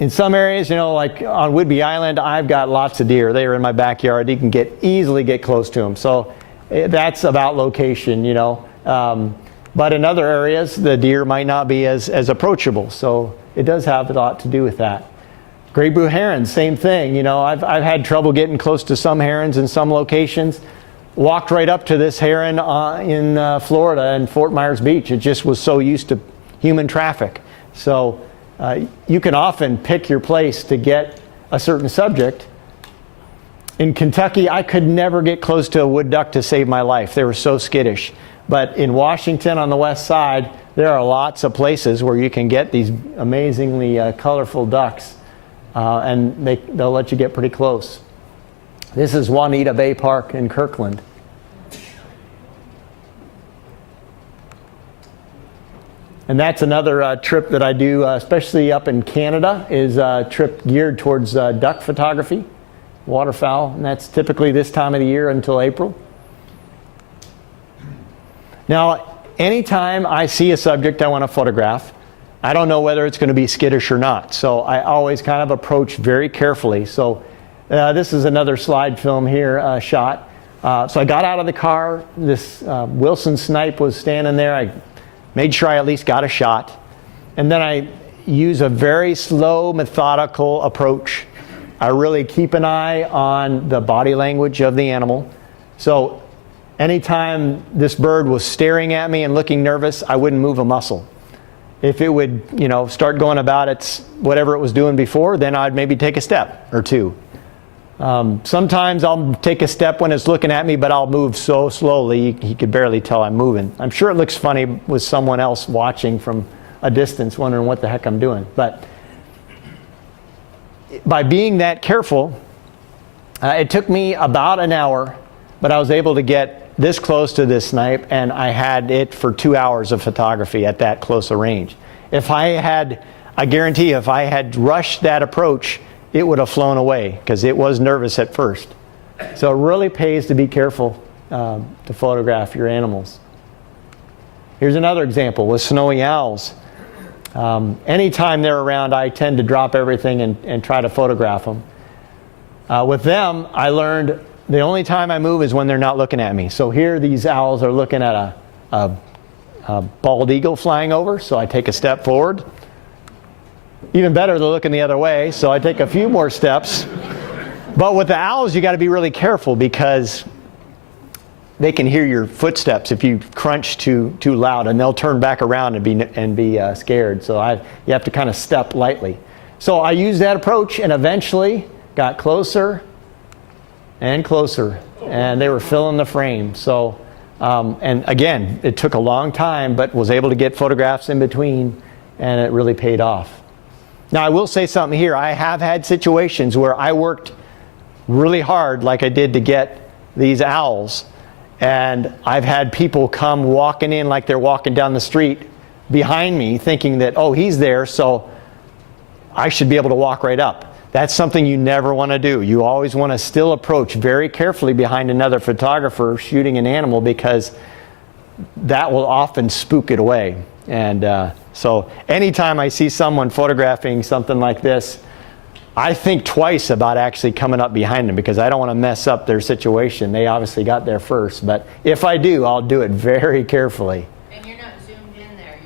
in some areas, you know, like on Whidbey Island, I've got lots of deer. They are in my backyard. You can easily get close to them. So that's about location, you know. But in other areas, the deer might not be as approachable. So it does have a lot to do with that. Great blue herons, same thing. You know, I've had trouble getting close to some herons in some locations. Walked right up to this heron in Florida in Fort Myers Beach. It just was so used to human traffic. So you can often pick your place to get a certain subject. In Kentucky, I could never get close to a wood duck to save my life. They were so skittish. But in Washington on the west side, there are lots of places where you can get these amazingly colorful ducks, and they'll let you get pretty close. This is Juanita Bay Park in Kirkland. And that's another trip that I do, especially up in Canada, is a trip geared towards duck photography, waterfowl, and that's typically this time of the year until April. Now, anytime I see a subject I want to photograph, I don't know whether it's going to be skittish or not. So I always kind of approach very carefully. So this is another slide film here shot. So I got out of the car. This Wilson snipe was standing there. I made sure I at least got a shot. And then I use a very slow, methodical approach. I really keep an eye on the body language of the animal. So anytime this bird was staring at me and looking nervous, I wouldn't move a muscle. If it would, start going about its whatever it was doing before, then I'd maybe take a step or two. Sometimes I'll take a step when it's looking at me, but I'll move so slowly he could barely tell I'm moving. I'm sure it looks funny with someone else watching from a distance, wondering what the heck I'm doing. But by being that careful, it took me about an hour, but I was able to get this close to this snipe, and I had it for 2 hours of photography at that close a range. I guarantee if I had rushed that approach, it would have flown away because it was nervous at first. So it really pays to be careful to photograph your animals. Here's another example with snowy owls. Anytime they're around, I tend to drop everything and try to photograph them. With them, I learned the only time I move is when they're not looking at me. So here these owls are looking at a bald eagle flying over, so I take a step forward. Even better, they're looking the other way, so I take a few more steps. But with the owls, you got to be really careful because they can hear your footsteps if you crunch too loud, and they'll turn back around and be scared. So you have to kind of step lightly. So I used that approach and eventually got closer and closer, and they were filling the frame. So, and again, it took a long time, but was able to get photographs in between, and it really paid off. Now, I will say something here. I have had situations where I worked really hard, like I did to get these owls, and I've had people come walking in like they're walking down the street behind me, thinking that, oh, he's there, so I should be able to walk right up. That's something you never want to do. You always want to still approach very carefully behind another photographer shooting an animal, because that will often spook it away. And so anytime I see someone photographing something like this, I think twice about actually coming up behind them, because I don't want to mess up their situation. They obviously got there first, but if I do, I'll do it very carefully. And you're not zoomed in there.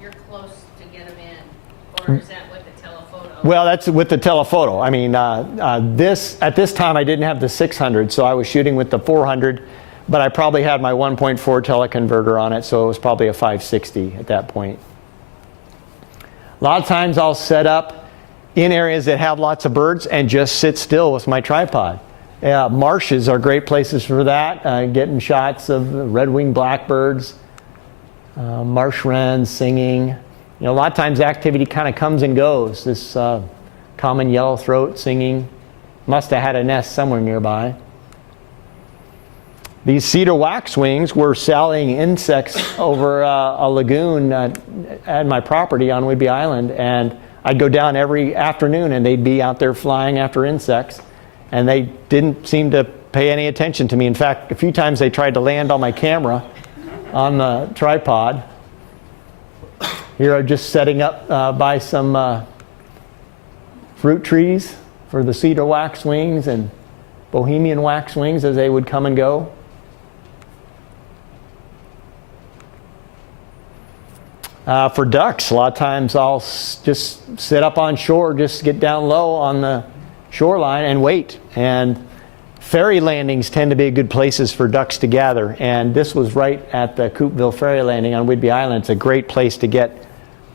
You're close to get them in, or is that with the telephoto? Well, that's with the telephoto. I mean, at this time I didn't have the 600, so I was shooting with the 400, but I probably had my 1.4 teleconverter on it, so it was probably a 560 at that point. A lot of times I'll set up in areas that have lots of birds and just sit still with my tripod. Marshes are great places for that, getting shots of red-winged blackbirds, marsh wrens singing. A lot of times activity kind of comes and goes. This common yellowthroat singing must have had a nest somewhere nearby. These cedar waxwings were sallying insects over a lagoon at my property on Whidbey Island, and I'd go down every afternoon and they'd be out there flying after insects, and they didn't seem to pay any attention to me. In fact, a few times they tried to land on my camera on the tripod. Here I'm just setting up by some fruit trees for the cedar waxwings and Bohemian waxwings as they would come and go. For ducks, a lot of times I'll just sit up on shore, just get down low on the shoreline and wait. And ferry landings tend to be good places for ducks to gather. And this was right at the Coopville Ferry Landing on Whidbey Island. It's a great place to get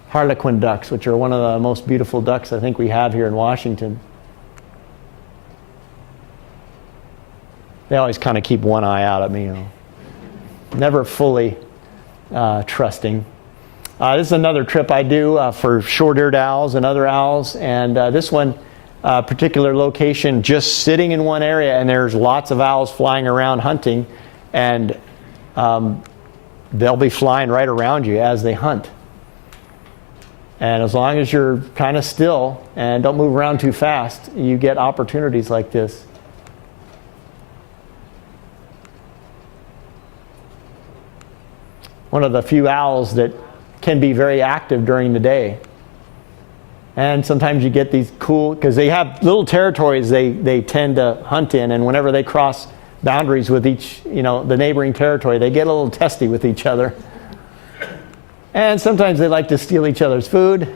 harlequin ducks, which are one of the most beautiful ducks I think we have here in Washington. They always kind of keep one eye out at me, Never fully trusting. This is another trip I do for short-eared owls and other owls, and this one, particular location, just sitting in one area, and there's lots of owls flying around hunting, and they'll be flying right around you as they hunt. And as long as you're kind of still and don't move around too fast, you get opportunities like this. One of the few owls that can be very active during the day. And sometimes you get these cool, because they have little territories they tend to hunt in, and whenever they cross boundaries with each, the neighboring territory, they get a little testy with each other. And sometimes they like to steal each other's food.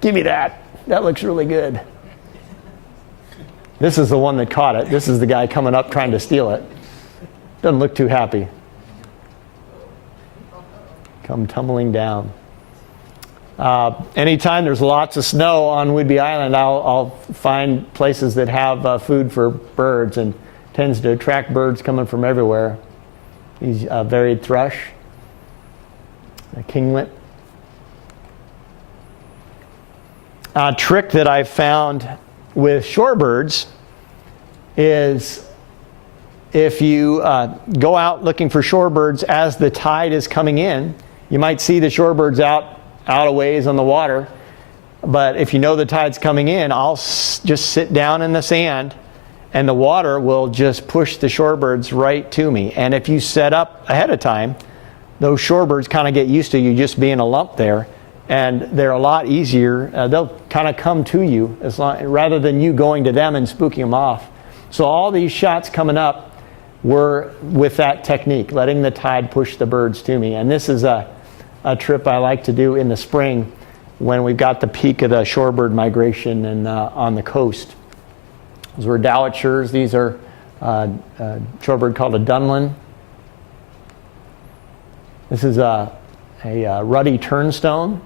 Give me that. That looks really good. This is the one that caught it. This is the guy coming up trying to steal it. Doesn't look too happy. Come tumbling down. Anytime there's lots of snow on Whidbey Island, I'll find places that have food for birds, and tends to attract birds coming from everywhere. These varied thrush, a kinglet. A trick that I've found with shorebirds is if you go out looking for shorebirds as the tide is coming in, you might see the shorebirds out a ways on the water, but if you know the tide's coming in, I'll just sit down in the sand and the water will just push the shorebirds right to me. And if you set up ahead of time, those shorebirds kind of get used to you just being a lump there, and they're a lot easier. They'll kind of come to you rather than you going to them and spooking them off. So all these shots coming up were with that technique, letting the tide push the birds to me. And this is a trip I like to do in the spring when we've got the peak of the shorebird migration and on the coast. Those were dowitchers. These are a shorebird called a dunlin. This is a ruddy turnstone.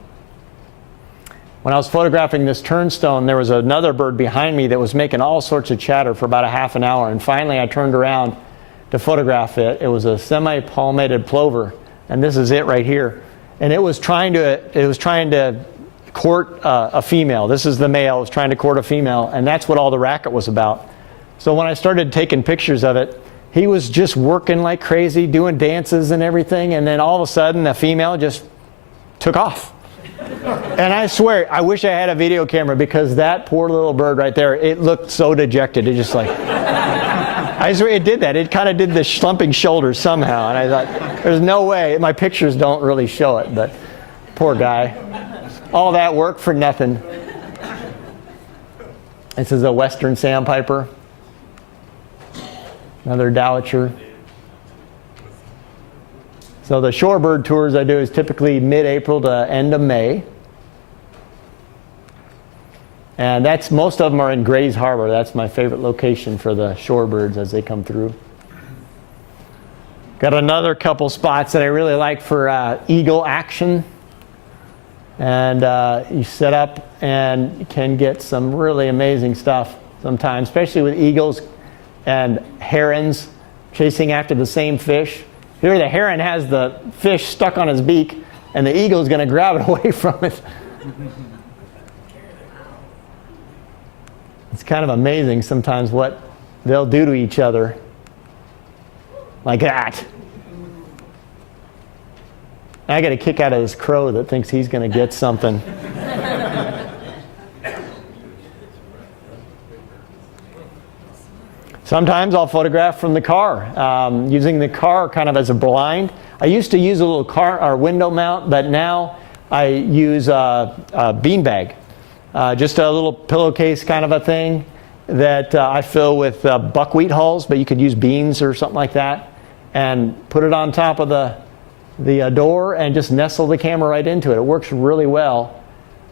When I was photographing this turnstone, there was another bird behind me that was making all sorts of chatter for about a half an hour, and finally I turned around to photograph it. It was a semi-palmated plover, and this is it right here. And it was trying to court a female. This is the male. It was trying to court a female, and that's what all the racket was about. So when I started taking pictures of it, he was just working like crazy, doing dances and everything, and then all of a sudden the female just took off. And I swear, I wish I had a video camera, because that poor little bird right there, it looked so dejected. It just like, I swear it did that. It kind of did the slumping shoulders somehow, and I thought, there's no way. My pictures don't really show it, but poor guy. All that work for nothing. This is a western sandpiper. Another dowitcher. So the shorebird tours I do is typically mid-April to end of May. And most of them are in Grays Harbor. That's my favorite location for the shorebirds as they come through. Got another couple spots that I really like for eagle action. And you set up and you can get some really amazing stuff sometimes, especially with eagles and herons chasing after the same fish. Here the heron has the fish stuck on his beak, and the eagle is going to grab it away from it. It's kind of amazing sometimes what they'll do to each other. Like that. I get a kick out of this crow that thinks he's going to get something. Sometimes I'll photograph from the car, using the car kind of as a blind. I used to use a little car or window mount, but now I use a beanbag, just a little pillowcase kind of a thing that I fill with buckwheat hulls, but you could use beans or something like that, and put it on top of the door and just nestle the camera right into it. It works really well.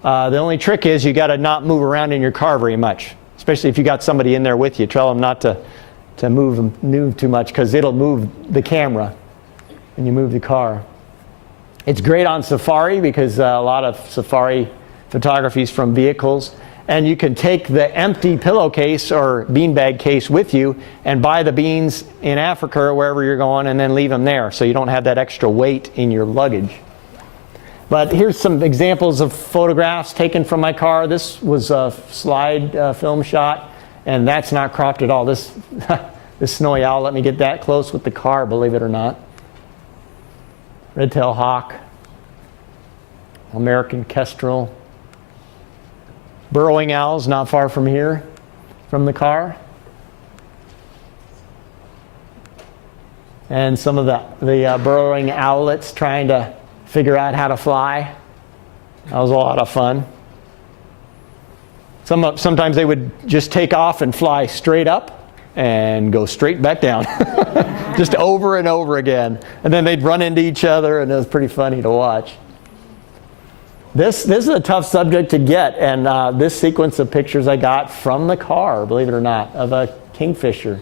The only trick is you got to not move around in your car very much. Especially if you got somebody in there with you, tell them not to move too much, because it'll move the camera when you move the car. It's great on safari, because a lot of safari photography is from vehicles, and you can take the empty pillowcase or beanbag case with you and buy the beans in Africa or wherever you're going, and then leave them there, so you don't have that extra weight in your luggage. But here's some examples of photographs taken from my car. This was a slide film shot, and that's not cropped at all. This snowy owl let me get that close with the car, believe it or not. Red-tailed hawk, American kestrel, burrowing owls not far from here, from the car. And some of the burrowing owlets trying to figure out how to fly. That was a lot of fun. Sometimes they would just take off and fly straight up and go straight back down. Just over and over again. And then they'd run into each other, and it was pretty funny to watch. This is a tough subject to get, and this sequence of pictures I got from the car, believe it or not, of a kingfisher.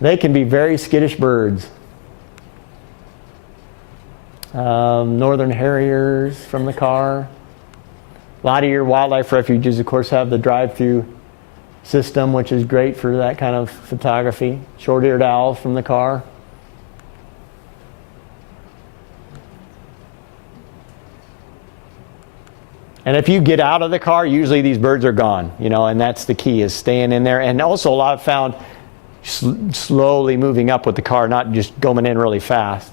They can be very skittish birds. Northern harriers from the car. A lot of your wildlife refuges, of course, have the drive-through system, which is great for that kind of photography. Short-eared owls from the car. And if you get out of the car, usually these birds are gone, and that's the key, is staying in there. And also a lot of found slowly moving up with the car, not just going in really fast.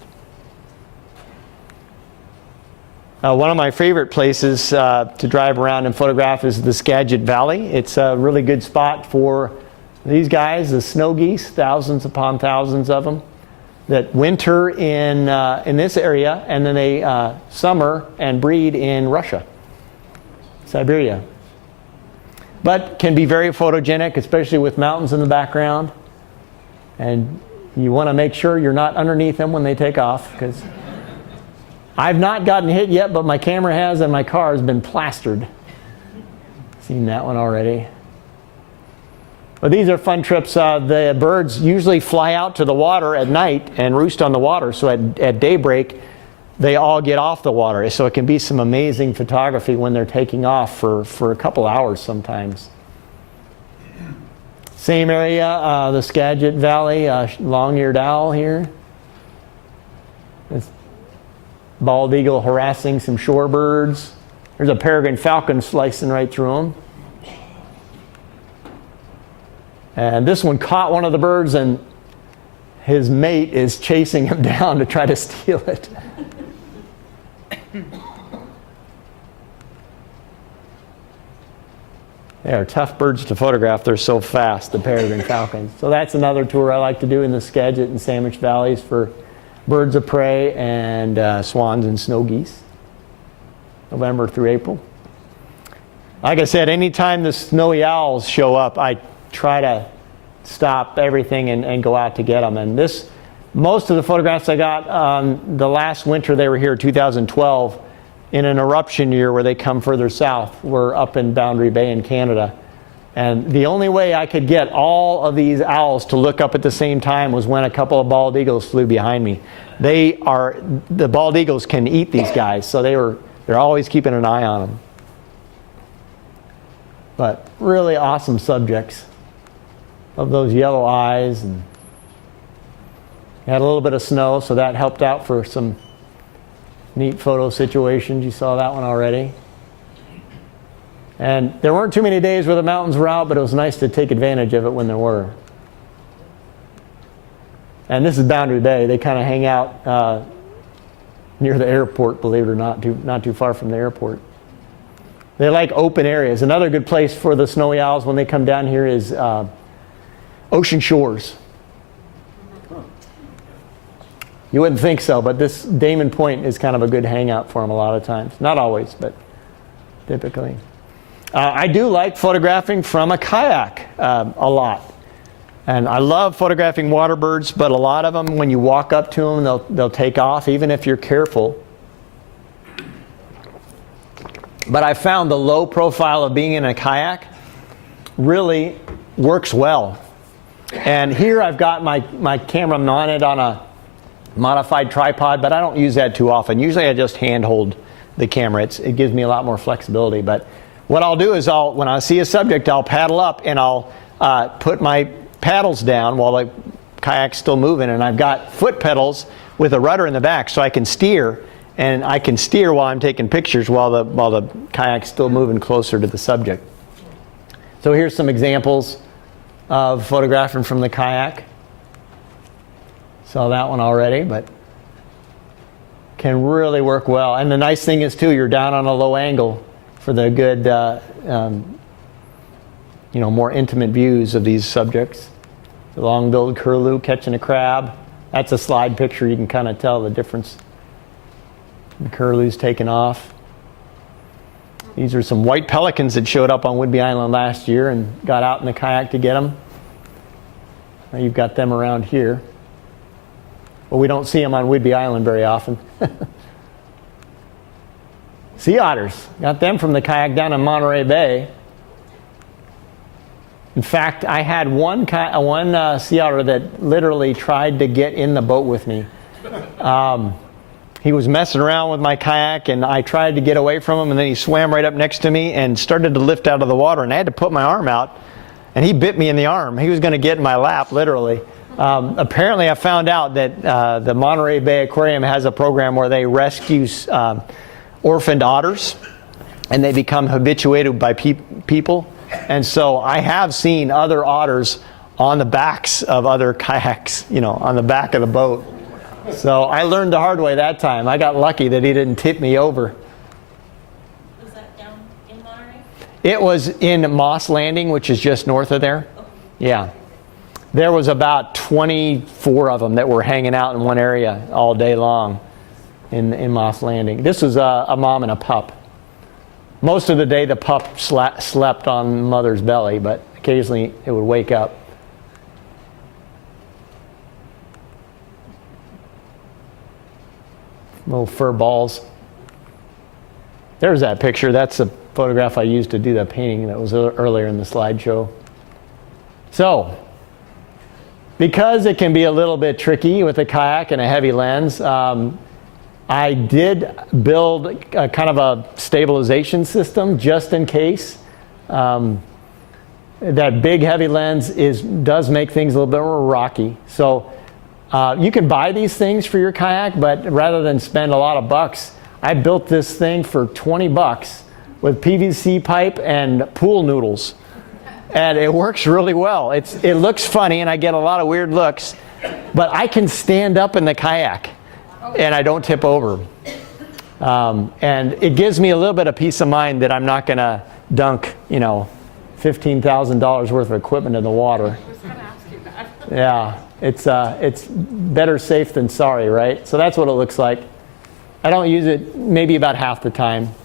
One of my favorite places to drive around and photograph is the Skagit Valley. It's a really good spot for these guys, the snow geese, thousands upon thousands of them, that winter in this area, and then they summer and breed in Russia, Siberia. But can be very photogenic, especially with mountains in the background. And you want to make sure you're not underneath them when they take off, because I've not gotten hit yet, but my camera has, and my car has been plastered. Seen that one already. But these are fun trips. The birds usually fly out to the water at night and roost on the water, so at daybreak they all get off the water. So it can be some amazing photography when they're taking off for a couple hours sometimes. Same area, the Skagit Valley, long-eared owl here. It's bald eagle harassing some shorebirds. There's a peregrine falcon slicing right through them. And this one caught one of the birds, and his mate is chasing him down to try to steal it. They are tough birds to photograph. They're so fast, the peregrine falcons. So that's another tour I like to do in the Skagit and Sandwich Valleys for birds of prey and swans and snow geese, November through April. Like I said, anytime the snowy owls show up, I try to stop everything and go out to get them. And most of the photographs I got the last winter they were here, 2012, in an eruption year where they come further south, were up in Boundary Bay in Canada. And the only way I could get all of these owls to look up at the same time was when a couple of bald eagles flew behind me. The bald eagles can eat these guys, so they're always keeping an eye on them. But really awesome subjects. Of those yellow eyes, and had a little bit of snow, so that helped out for some neat photo situations. You saw that one already. And there weren't too many days where the mountains were out, but it was nice to take advantage of it when there were. And this is Boundary Bay. They kind of hang out near the airport, believe it or not, not too far from the airport. They like open areas. Another good place for the snowy owls when they come down here is ocean shores. You wouldn't think so, but this Damon Point is kind of a good hangout for them a lot of times. Not always, but typically. I do like photographing from a kayak a lot. And I love photographing water birds, but a lot of them, when you walk up to them, they'll take off, even if you're careful. But I found the low profile of being in a kayak really works well. And here I've got my camera mounted on a modified tripod, but I don't use that too often. Usually I just hand hold the camera. It gives me a lot more flexibility. But what I'll do is when I see a subject, I'll paddle up and I'll put my paddles down while the kayak's still moving. And I've got foot pedals with a rudder in the back so I can steer. And I can steer while I'm taking pictures while the kayak's still moving closer to the subject. So here's some examples of photographing from the kayak. Saw that one already, but can really work well. And the nice thing is, too, you're down on a low angle for the good, more intimate views of these subjects. The long-billed curlew catching a crab. That's a slide picture. You can kind of tell the difference. The curlew's taking off. These are some white pelicans that showed up on Whidbey Island last year and got out in the kayak to get them. Now you've got them around here. Well, we don't see them on Whidbey Island very often. Sea otters. Got them from the kayak down in Monterey Bay. In fact, I had one sea otter that literally tried to get in the boat with me. He was messing around with my kayak, and I tried to get away from him, and then he swam right up next to me and started to lift out of the water, and I had to put my arm out, and he bit me in the arm. He was going to get in my lap, literally. Apparently, I found out that the Monterey Bay Aquarium has a program where they rescue orphaned otters, and they become habituated by people. And so I have seen other otters on the backs of other kayaks, on the back of the boat. So I learned the hard way that time. I got lucky that he didn't tip me over. Was that down in Monterey? It was in Moss Landing, which is just north of there. Yeah. There was about 24 of them that were hanging out in one area all day long in Moss Landing. This was a mom and a pup. Most of the day the pup slept on mother's belly, but occasionally it would wake up. Little fur balls. There's that picture. That's a photograph I used to do the painting that was earlier in the slideshow. So, because it can be a little bit tricky with a kayak and a heavy lens, I did build a kind of a stabilization system just in case. That big heavy lens does make things a little bit more rocky. So you can buy these things for your kayak, but rather than spend a lot of bucks, I built this thing for $20 with PVC pipe and pool noodles. And it works really well. It looks funny, and I get a lot of weird looks, but I can stand up in the kayak, and I don't tip over. And it gives me a little bit of peace of mind that I'm not going to dunk, $15,000 worth of equipment in the water. I was going to ask you that. Yeah, it's better safe than sorry, right? So that's what it looks like. I don't use it maybe about half the time.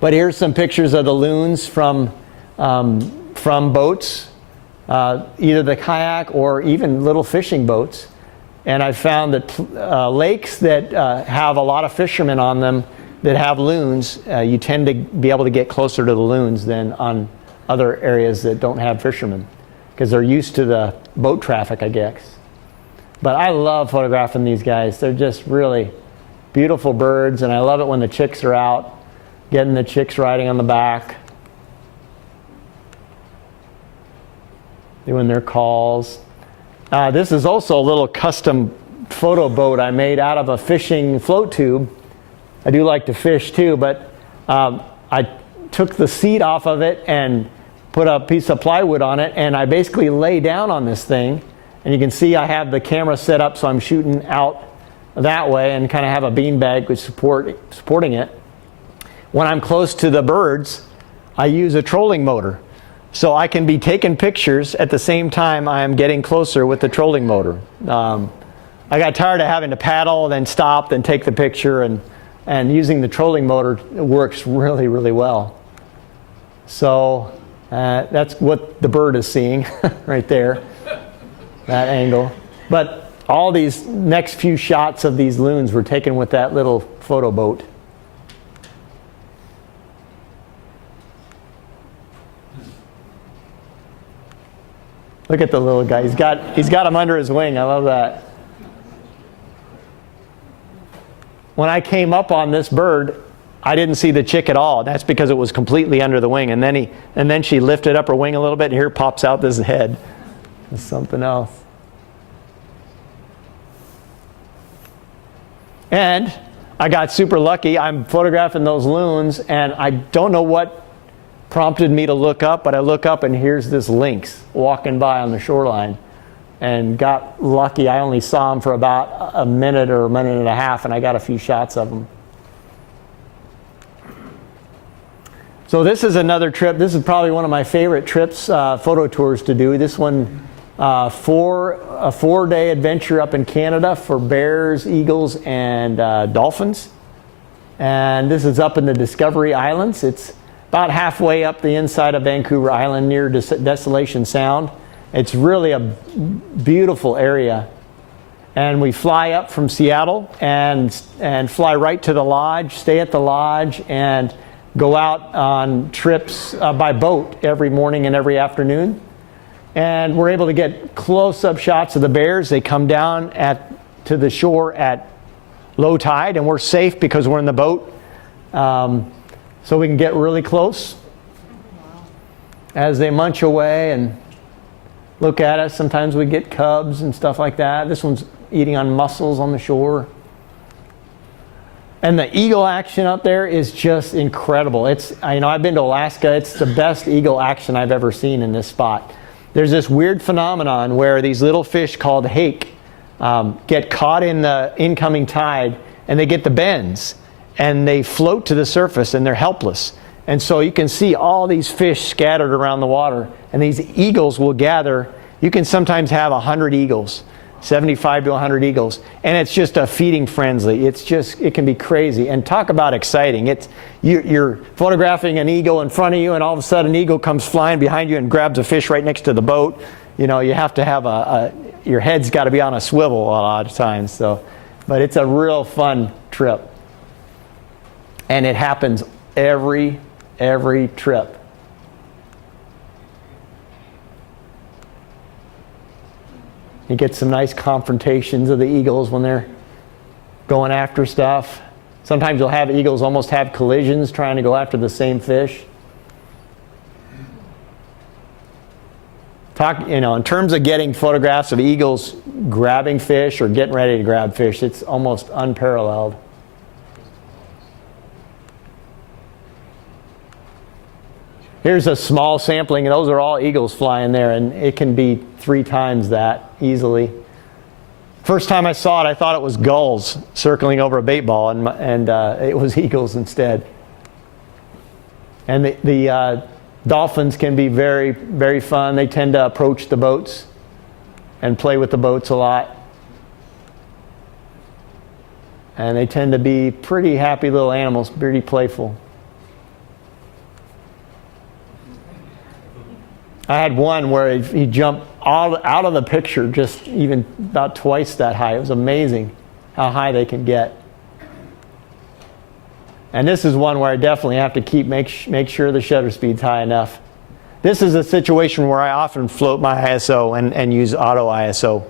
But here's some pictures of the loons from boats, either the kayak or even little fishing boats. And I found that lakes that have a lot of fishermen on them that have loons, you tend to be able to get closer to the loons than on other areas that don't have fishermen, because they're used to the boat traffic, I guess. But I love photographing these guys. They're just really beautiful birds, and I love it when the chicks are out, getting the chicks riding on the back, doing their calls. This is also a little custom photo boat I made out of a fishing float tube. I do like to fish too, but I took the seat off of it and put a piece of plywood on it, and I basically lay down on this thing, and you can see I have the camera set up so I'm shooting out that way and kind of have a beanbag with supporting it. When I'm close to the birds, I use a trolling motor. So I can be taking pictures at the same time I am getting closer with the trolling motor. I got tired of having to paddle, then stop, then take the picture, and using the trolling motor works really, really well. So that's what the bird is seeing right there, that angle. But all these next few shots of these loons were taken with that little photo boat. Look at the little guy. He's got him under his wing. I love that. When I came up on this bird, I didn't see the chick at all. That's because it was completely under the wing. And then she lifted up her wing a little bit, and here pops out this head. It's something else. And I got super lucky. I'm photographing those loons, and I don't know what prompted me to look up, but I look up and here's this lynx walking by on the shoreline, and got lucky. I only saw him for about a minute or a minute and a half, and I got a few shots of him. So this is another trip. This is probably one of my favorite trips, photo tours to do. This one, a 4-day adventure up in Canada for bears, eagles, and dolphins. And this is up in the Discovery Islands. It's about halfway up the inside of Vancouver Island near Desolation Sound. It's really a beautiful area. And we fly up from Seattle and fly right to the lodge, stay at the lodge, and go out on trips by boat every morning and every afternoon. And we're able to get close-up shots of the bears. They come down to the shore at low tide, and we're safe because we're in the boat. So we can get really close as they munch away and look at us. Sometimes we get cubs and stuff like that. This one's eating on mussels on the shore. And the eagle action up there is just incredible. I've been to Alaska. It's the best eagle action I've ever seen in this spot. There's this weird phenomenon where these little fish called hake get caught in the incoming tide, and they get the bends, and they float to the surface, and they're helpless. And so you can see all these fish scattered around the water, and these eagles will gather. You can sometimes have 100 eagles, 75 to 100 eagles, and it's just a feeding frenzy. It can be crazy. And talk about exciting. You're photographing an eagle in front of you, and all of a sudden an eagle comes flying behind you and grabs a fish right next to the boat. You have to have your head's got to be on a swivel a lot of times. But it's a real fun trip. And it happens every trip. You get some nice confrontations of the eagles when they're going after stuff. Sometimes you'll have eagles almost have collisions trying to go after the same fish. In terms of getting photographs of eagles grabbing fish or getting ready to grab fish, it's almost unparalleled. Here's a small sampling, and those are all eagles flying there, and it can be 3 times that easily. First time I saw it, I thought it was gulls circling over a bait ball, and it was eagles instead. And the dolphins can be very, very fun. They tend to approach the boats and play with the boats a lot. And they tend to be pretty happy little animals, pretty playful. I had one where he jumped out of the picture just even about twice that high. It was amazing how high they can get. And this is one where I definitely have to make sure the shutter speed's high enough. This is a situation where I often float my ISO and use auto ISO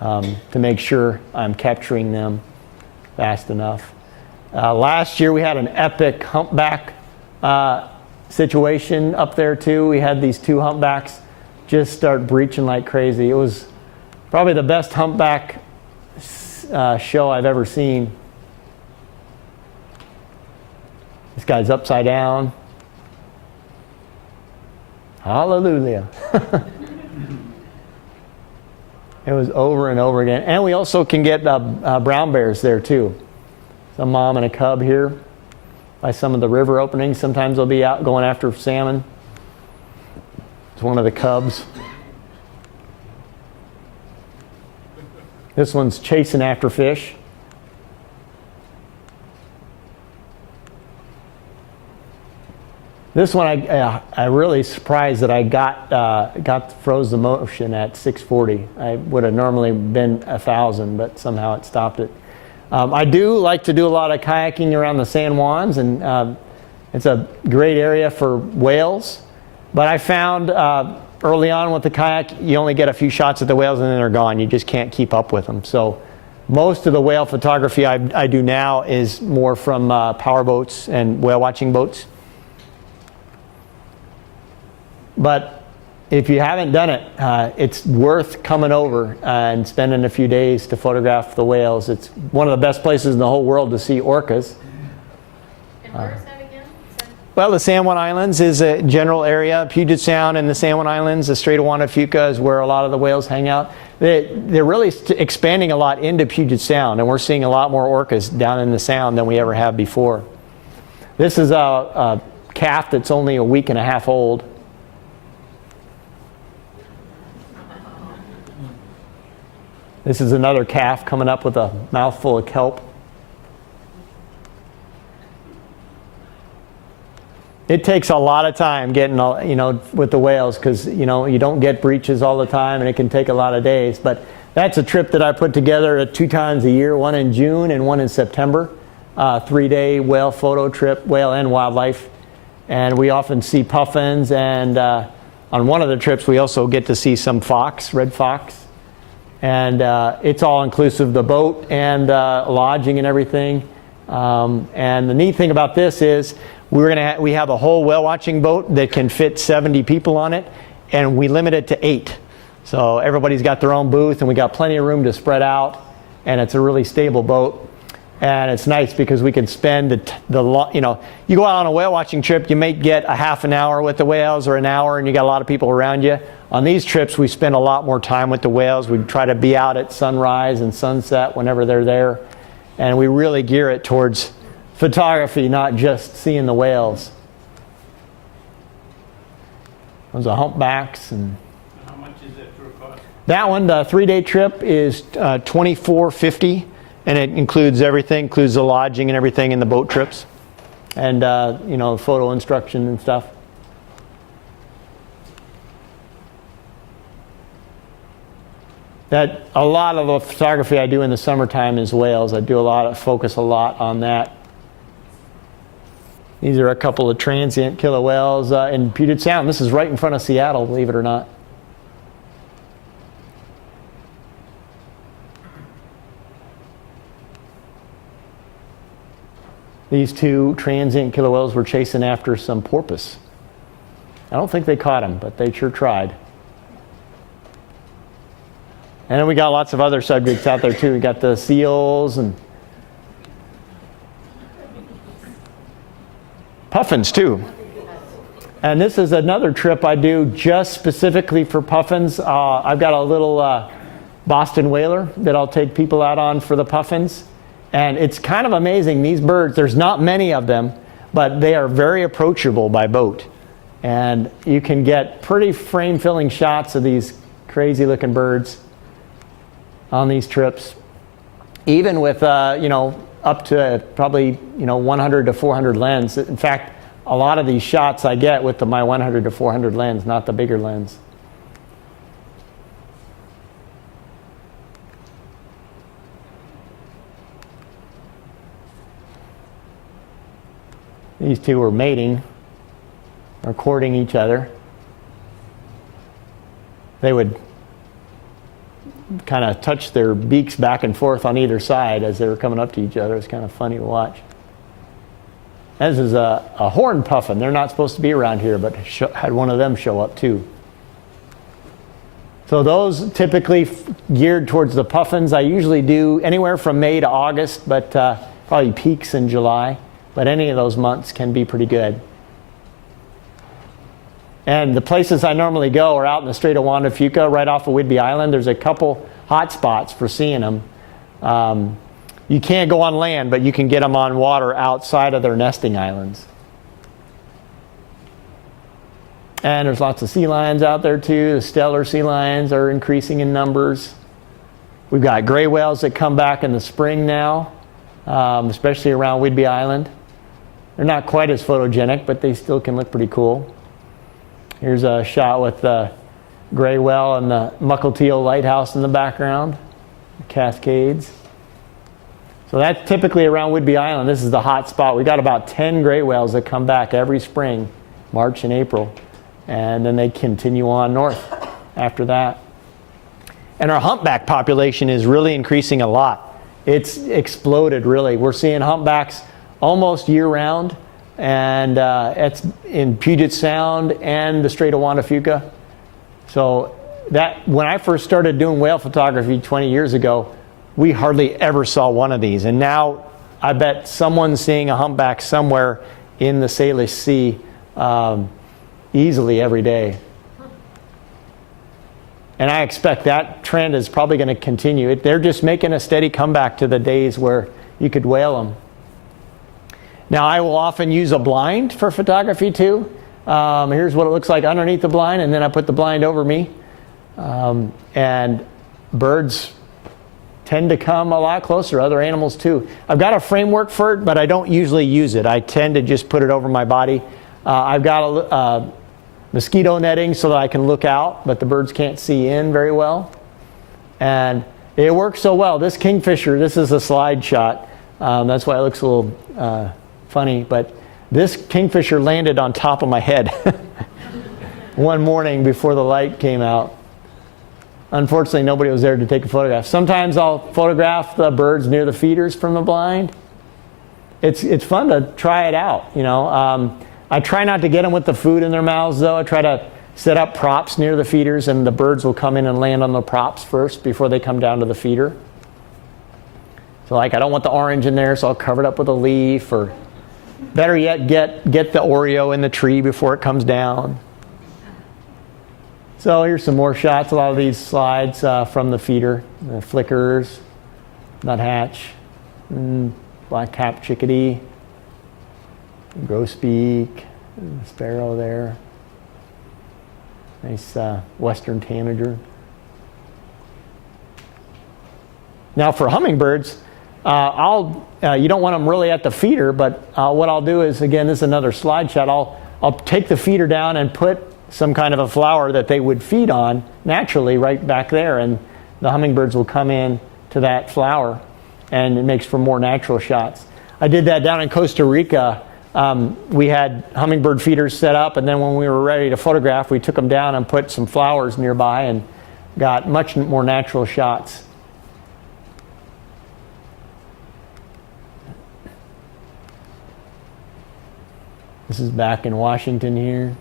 to make sure I'm capturing them fast enough. Last year we had an epic humpback situation up there too. We had these 2 humpbacks just start breaching like crazy. It was probably the best humpback show I've ever seen. This guy's upside down. Hallelujah. It was over and over again. And we also can get brown bears there too. It's a mom and a cub here by some of the river openings. Sometimes they'll be out going after salmon. It's one of the cubs. This one's chasing after fish. This one, I really surprised that I got froze the motion at 640. I would have normally been 1,000, but somehow it stopped it. I do like to do a lot of kayaking around the San Juans, and it's a great area for whales. But I found early on with the kayak, you only get a few shots at the whales and then they're gone. You just can't keep up with them. So most of the whale photography I do now is more from power boats and whale watching boats. But if you haven't done it, it's worth coming over and spending a few days to photograph the whales. It's one of the best places in the whole world to see orcas. And where is that again? Well, the San Juan Islands is a general area. Puget Sound and the San Juan Islands, the Strait of Juan de Fuca is where a lot of the whales hang out. They're really expanding a lot into Puget Sound, and we're seeing a lot more orcas down in the Sound than we ever have before. This is a calf that's only a week and a half old. This is another calf coming up with a mouthful of kelp. It takes a lot of time getting, with the whales because, you don't get breaches all the time and it can take a lot of days. But that's a trip that I put together 2 times a year, one in June and one in September. 3-day whale photo trip, whale and wildlife. And we often see puffins, and on one of the trips we also get to see some fox, red fox. And it's all inclusive, the boat and lodging and everything. And the neat thing about this is we have a whole whale watching boat that can fit 70 people on it, and we limit it to 8. So everybody's got their own booth, and we got plenty of room to spread out, and it's a really stable boat. And it's nice because we can spend you go out on a whale watching trip, you may get a half an hour with the whales or an hour, and you got a lot of people around you. On these trips, we spend a lot more time with the whales. We try to be out at sunrise and sunset whenever they're there. And we really gear it towards photography, not just seeing the whales. Those are humpbacks. And how much is it for a cost? that one, the 3-day trip, is $24.50. And it includes everything, includes the lodging and everything in the boat trips. And, photo instruction and stuff. A lot of the photography I do in the summertime is whales. I do focus a lot on that. These are a couple of transient killer whales in Puget Sound. This is right in front of Seattle, believe it or not. These 2 transient killer whales were chasing after some porpoise. I don't think they caught them, but they sure tried. And then we got lots of other subjects out there too. We got the seals and puffins too. And this is another trip I do just specifically for puffins. I've got a little Boston whaler that I'll take people out on for the puffins. And it's kind of amazing, these birds, there's not many of them, but they are very approachable by boat. And you can get pretty frame-filling shots of these crazy-looking birds on these trips. Even with, up to probably, 100 to 400 lens. In fact, a lot of these shots I get with my 100 to 400 lens, not the bigger lens. These 2 were mating, or courting each other. They would kind of touch their beaks back and forth on either side as they were coming up to each other. It's kind of funny to watch. This is a horned puffin. They're not supposed to be around here, but had one of them show up too. So those typically geared towards the puffins. I usually do anywhere from May to August, but probably peaks in July. But any of those months can be pretty good. And the places I normally go are out in the Strait of Juan de Fuca, right off of Whidbey Island. There's a couple hot spots for seeing them. You can't go on land, but you can get them on water outside of their nesting islands. And there's lots of sea lions out there too. The stellar sea lions are increasing in numbers. We've got gray whales that come back in the spring now, especially around Whidbey Island. They're not quite as photogenic, but they still can look pretty cool. Here's a shot with the gray whale and the Mukilteo Lighthouse in the background, the Cascades. So that's typically around Whidbey Island. This is the hot spot. We got about 10 gray whales that come back every spring, March and April. And then they continue on north after that. And our humpback population is really increasing a lot. It's exploded, really. We're seeing humpbacks almost year-round, and it's in Puget Sound and the Strait of Juan de Fuca. So when I first started doing whale photography 20 years ago, we hardly ever saw one of these. And now I bet someone's seeing a humpback somewhere in the Salish Sea easily every day. And I expect that trend is probably going to continue. They're just making a steady comeback to the days where you could whale them. Now, I will often use a blind for photography too. Here's what it looks like underneath the blind, and then I put the blind over me. And birds tend to come a lot closer, other animals too. I've got a framework for it, but I don't usually use it. I tend to just put it over my body. I've got a mosquito netting so that I can look out, but the birds can't see in very well. And it works so well. This kingfisher, this is a slide shot. That's why it looks a little funny, but this kingfisher landed on top of my head one morning before the light came out. Unfortunately, nobody was there to take a photograph. Sometimes I'll photograph the birds near the feeders from the blind. It's fun to try it out, you know. I try not to get them with the food in their mouths, though. I try to set up props near the feeders, and the birds will come in and land on the props first before they come down to the feeder. So, like, I don't want the orange in there, so I'll cover it up with a leaf, or better yet, get the Oreo in the tree before it comes down. So here's some more shots. A lot of these slides from the feeder, the flickers, nuthatch, black-capped chickadee, grosbeak, sparrow there. Nice western tanager. Now for hummingbirds, you don't want them really at the feeder, but what I'll do is, again, this is another slide shot. I'll take the feeder down and put some kind of a flower that they would feed on naturally right back there, and the hummingbirds will come in to that flower, and it makes for more natural shots. I did that down in Costa Rica. We had hummingbird feeders set up, and then when we were ready to photograph, we took them down and put some flowers nearby and got much more natural shots. This is back in Washington here.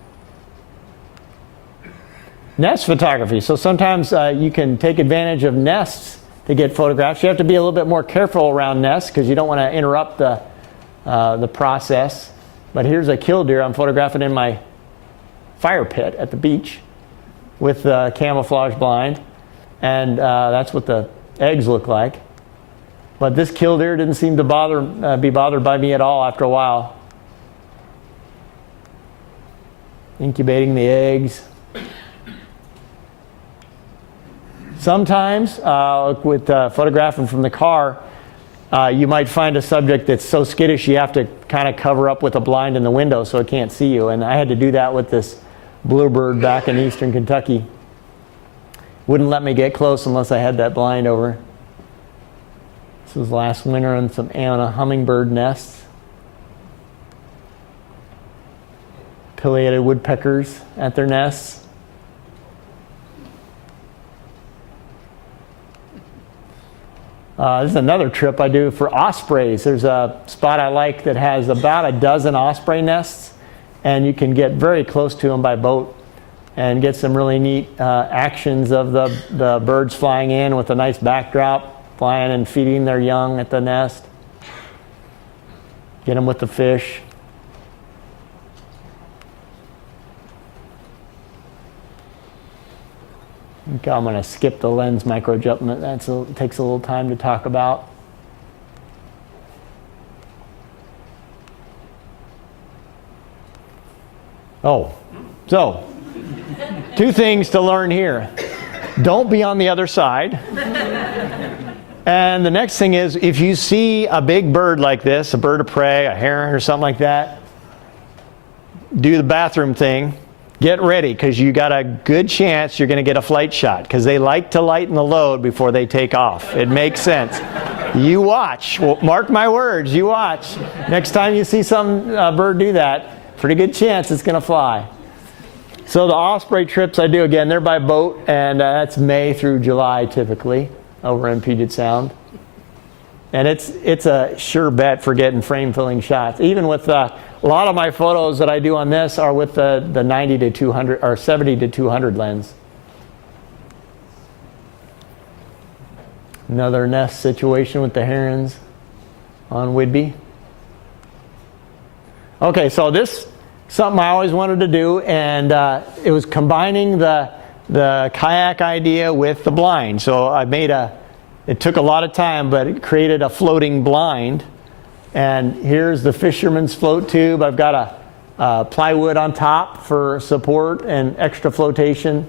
Nest photography. So sometimes you can take advantage of nests to get photographs. You have to be a little bit more careful around nests because you don't want to interrupt the process. But here's a killdeer I'm photographing in my fire pit at the beach with the camouflage blind. And that's what the eggs look like. But this killdeer didn't seem to be bothered by me at all after a while. Incubating the eggs. Sometimes, with photographing from the car, you might find a subject that's so skittish you have to kind of cover up with a blind in the window so it can't see you. And I had to do that with this bluebird back in eastern Kentucky. Wouldn't let me get close unless I had that blind over. This was last winter on some hummingbird nests. Pileated woodpeckers at their nests. This is another trip I do for ospreys. There's a spot I like that has about a dozen osprey nests, and you can get very close to them by boat and get some really neat actions of the birds flying in with a nice backdrop, flying and feeding their young at the nest. Get them with the fish. Okay, I'm going to skip the lens micro-adjustment. That takes a little time to talk about. Oh, so 2 things to learn here. Don't be on the other side. And the next thing is, if you see a big bird like this, a bird of prey, a heron or something like that, do the bathroom thing. Get ready, because you got a good chance you're going to get a flight shot, because they like to lighten the load before they take off. It makes sense. You watch. Well, mark my words, you watch. Next time you see some bird do that, pretty good chance it's going to fly. So the osprey trips I do, again, they're by boat, and that's May through July typically over in Puget Sound. And it's a sure bet for getting frame-filling shots. Even with a lot of my photos that I do on this are with the 90 to 200 or 70 to 200 lens. Another nest situation with the herons on Whidbey. Okay, so this something I always wanted to do, and it was combining the kayak idea with the blind. So I made it took a lot of time, but it created a floating blind. And here's the fisherman's float tube. I've got a plywood on top for support and extra flotation.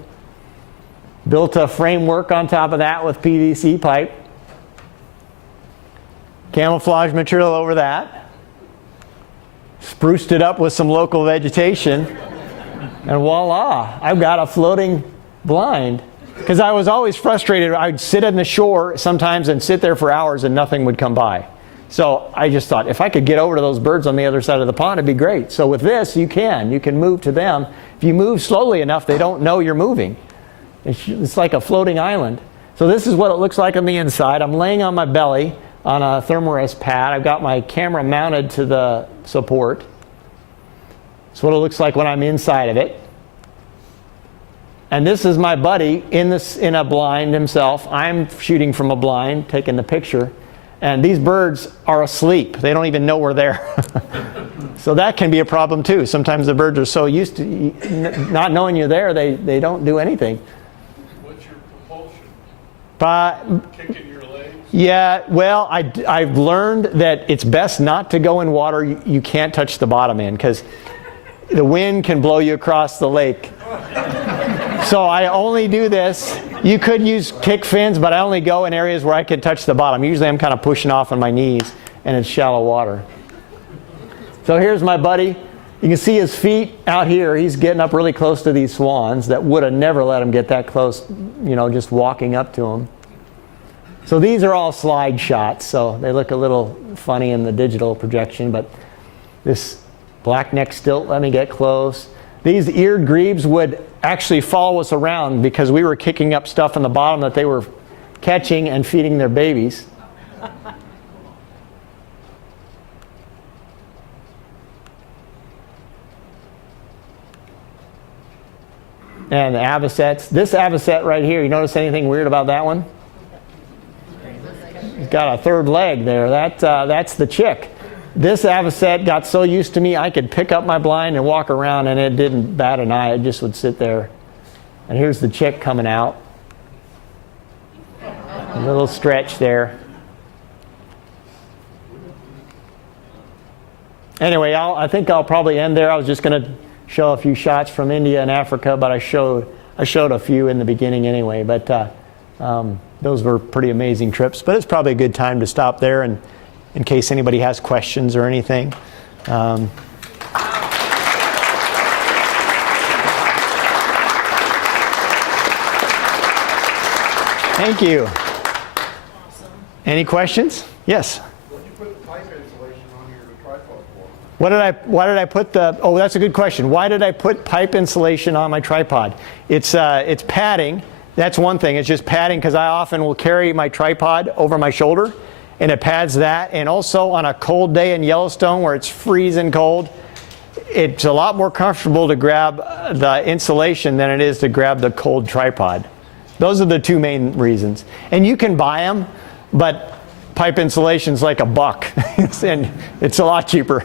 Built a framework on top of that with PVC pipe. Camouflage material over that. spruced it up with some local vegetation, and voila, I've got a floating blind. Because I was always frustrated. I'd sit on the shore sometimes and sit there for hours and nothing would come by. So I just thought, if I could get over to those birds on the other side of the pond, it'd be great. So with this, you can move to them. If you move slowly enough, they don't know you're moving. It's like a floating island. So this is what it looks like on the inside. I'm laying on my belly on a thermarest pad. I've got my camera mounted to the support. That's what it looks like when I'm inside of it. And this is my buddy in a blind himself. I'm shooting from a blind, taking the picture. And these birds are asleep. They don't even know we're there. So that can be a problem too. Sometimes the birds are so used to not knowing you're there, they don't do anything. What's your propulsion? Kicking your legs? Yeah, well, I've learned that it's best not to go in water you can't touch the bottom in, because the wind can blow you across the lake. So I only do this. You could use kick fins, but I only go in areas where I can touch the bottom. Usually I'm kind of pushing off on my knees, and it's shallow water. So here's my buddy. You can see his feet out here. He's getting up really close to these swans that would have never let him get that close, just walking up to them. So these are all slide shots, so they look a little funny in the digital projection, but this black-necked stilt let me get close. These eared grebes would actually follow us around because we were kicking up stuff in the bottom that they were catching and feeding their babies. And the avocets. This avocet right here, you notice anything weird about that one? It's got a third leg there. That's the chick. This avocet got so used to me, I could pick up my blind and walk around, and it didn't bat an eye. It just would sit there. And here's the chick coming out. A little stretch there. Anyway, I think I'll probably end there. I was just going to show a few shots from India and Africa, but I showed a few in the beginning anyway. But those were pretty amazing trips. But it's probably a good time to stop there and in case anybody has questions or anything. Thank you. Any questions? Yes. What did you put the pipe insulation on your tripod for? Why did I put that's a good question. Why did I put pipe insulation on my tripod? It's padding. That's one thing. It's just padding because I often will carry my tripod over my shoulder, and it pads that. And also on a cold day in Yellowstone where it's freezing cold, it's a lot more comfortable to grab the insulation than it is to grab the cold tripod. Those are the two main reasons. And you can buy them, but pipe insulation's like $1, and it's a lot cheaper.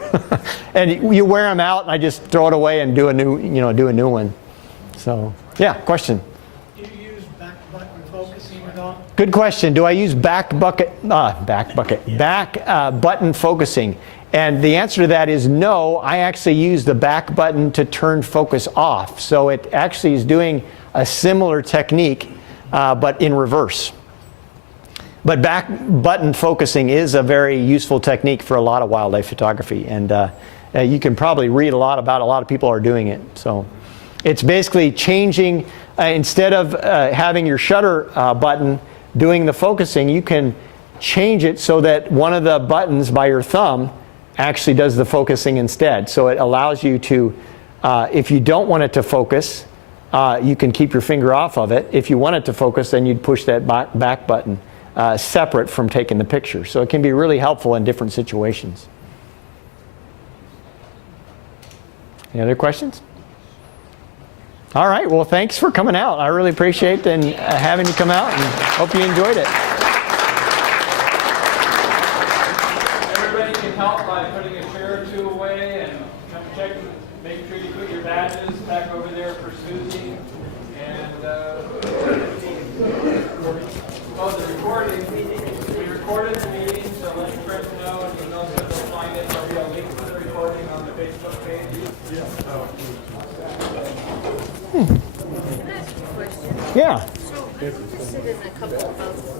And you wear them out, and I just throw it away and do a new one. So, yeah, question. Do you use back button focusing at all? Good question. Do I use back button focusing? And the answer to that is no. I actually use the back button to turn focus off. So it actually is doing a similar technique, but in reverse. But back button focusing is a very useful technique for a lot of wildlife photography. And you can probably read a lot about it. A lot of people are doing it. So it's basically changing, instead of having your shutter button doing the focusing, you can change it so that one of the buttons by your thumb actually does the focusing instead. So it allows you to, if you don't want it to focus, you can keep your finger off of it. If you want it to focus, then you'd push that back button separate from taking the picture. So it can be really helpful in different situations. Any other questions? All right, well, thanks for coming out. I really appreciate and having you come out, and hope you enjoyed it. Everybody can help by putting a chair or two away and check, make sure you put your badges back over there for Susie. And the recording, we recorded the meeting, so let Chris know, and he knows that they'll find it. There'll be a link to the recording on the Facebook page. Can I ask you a question? Yeah. So I'm interested in a couple of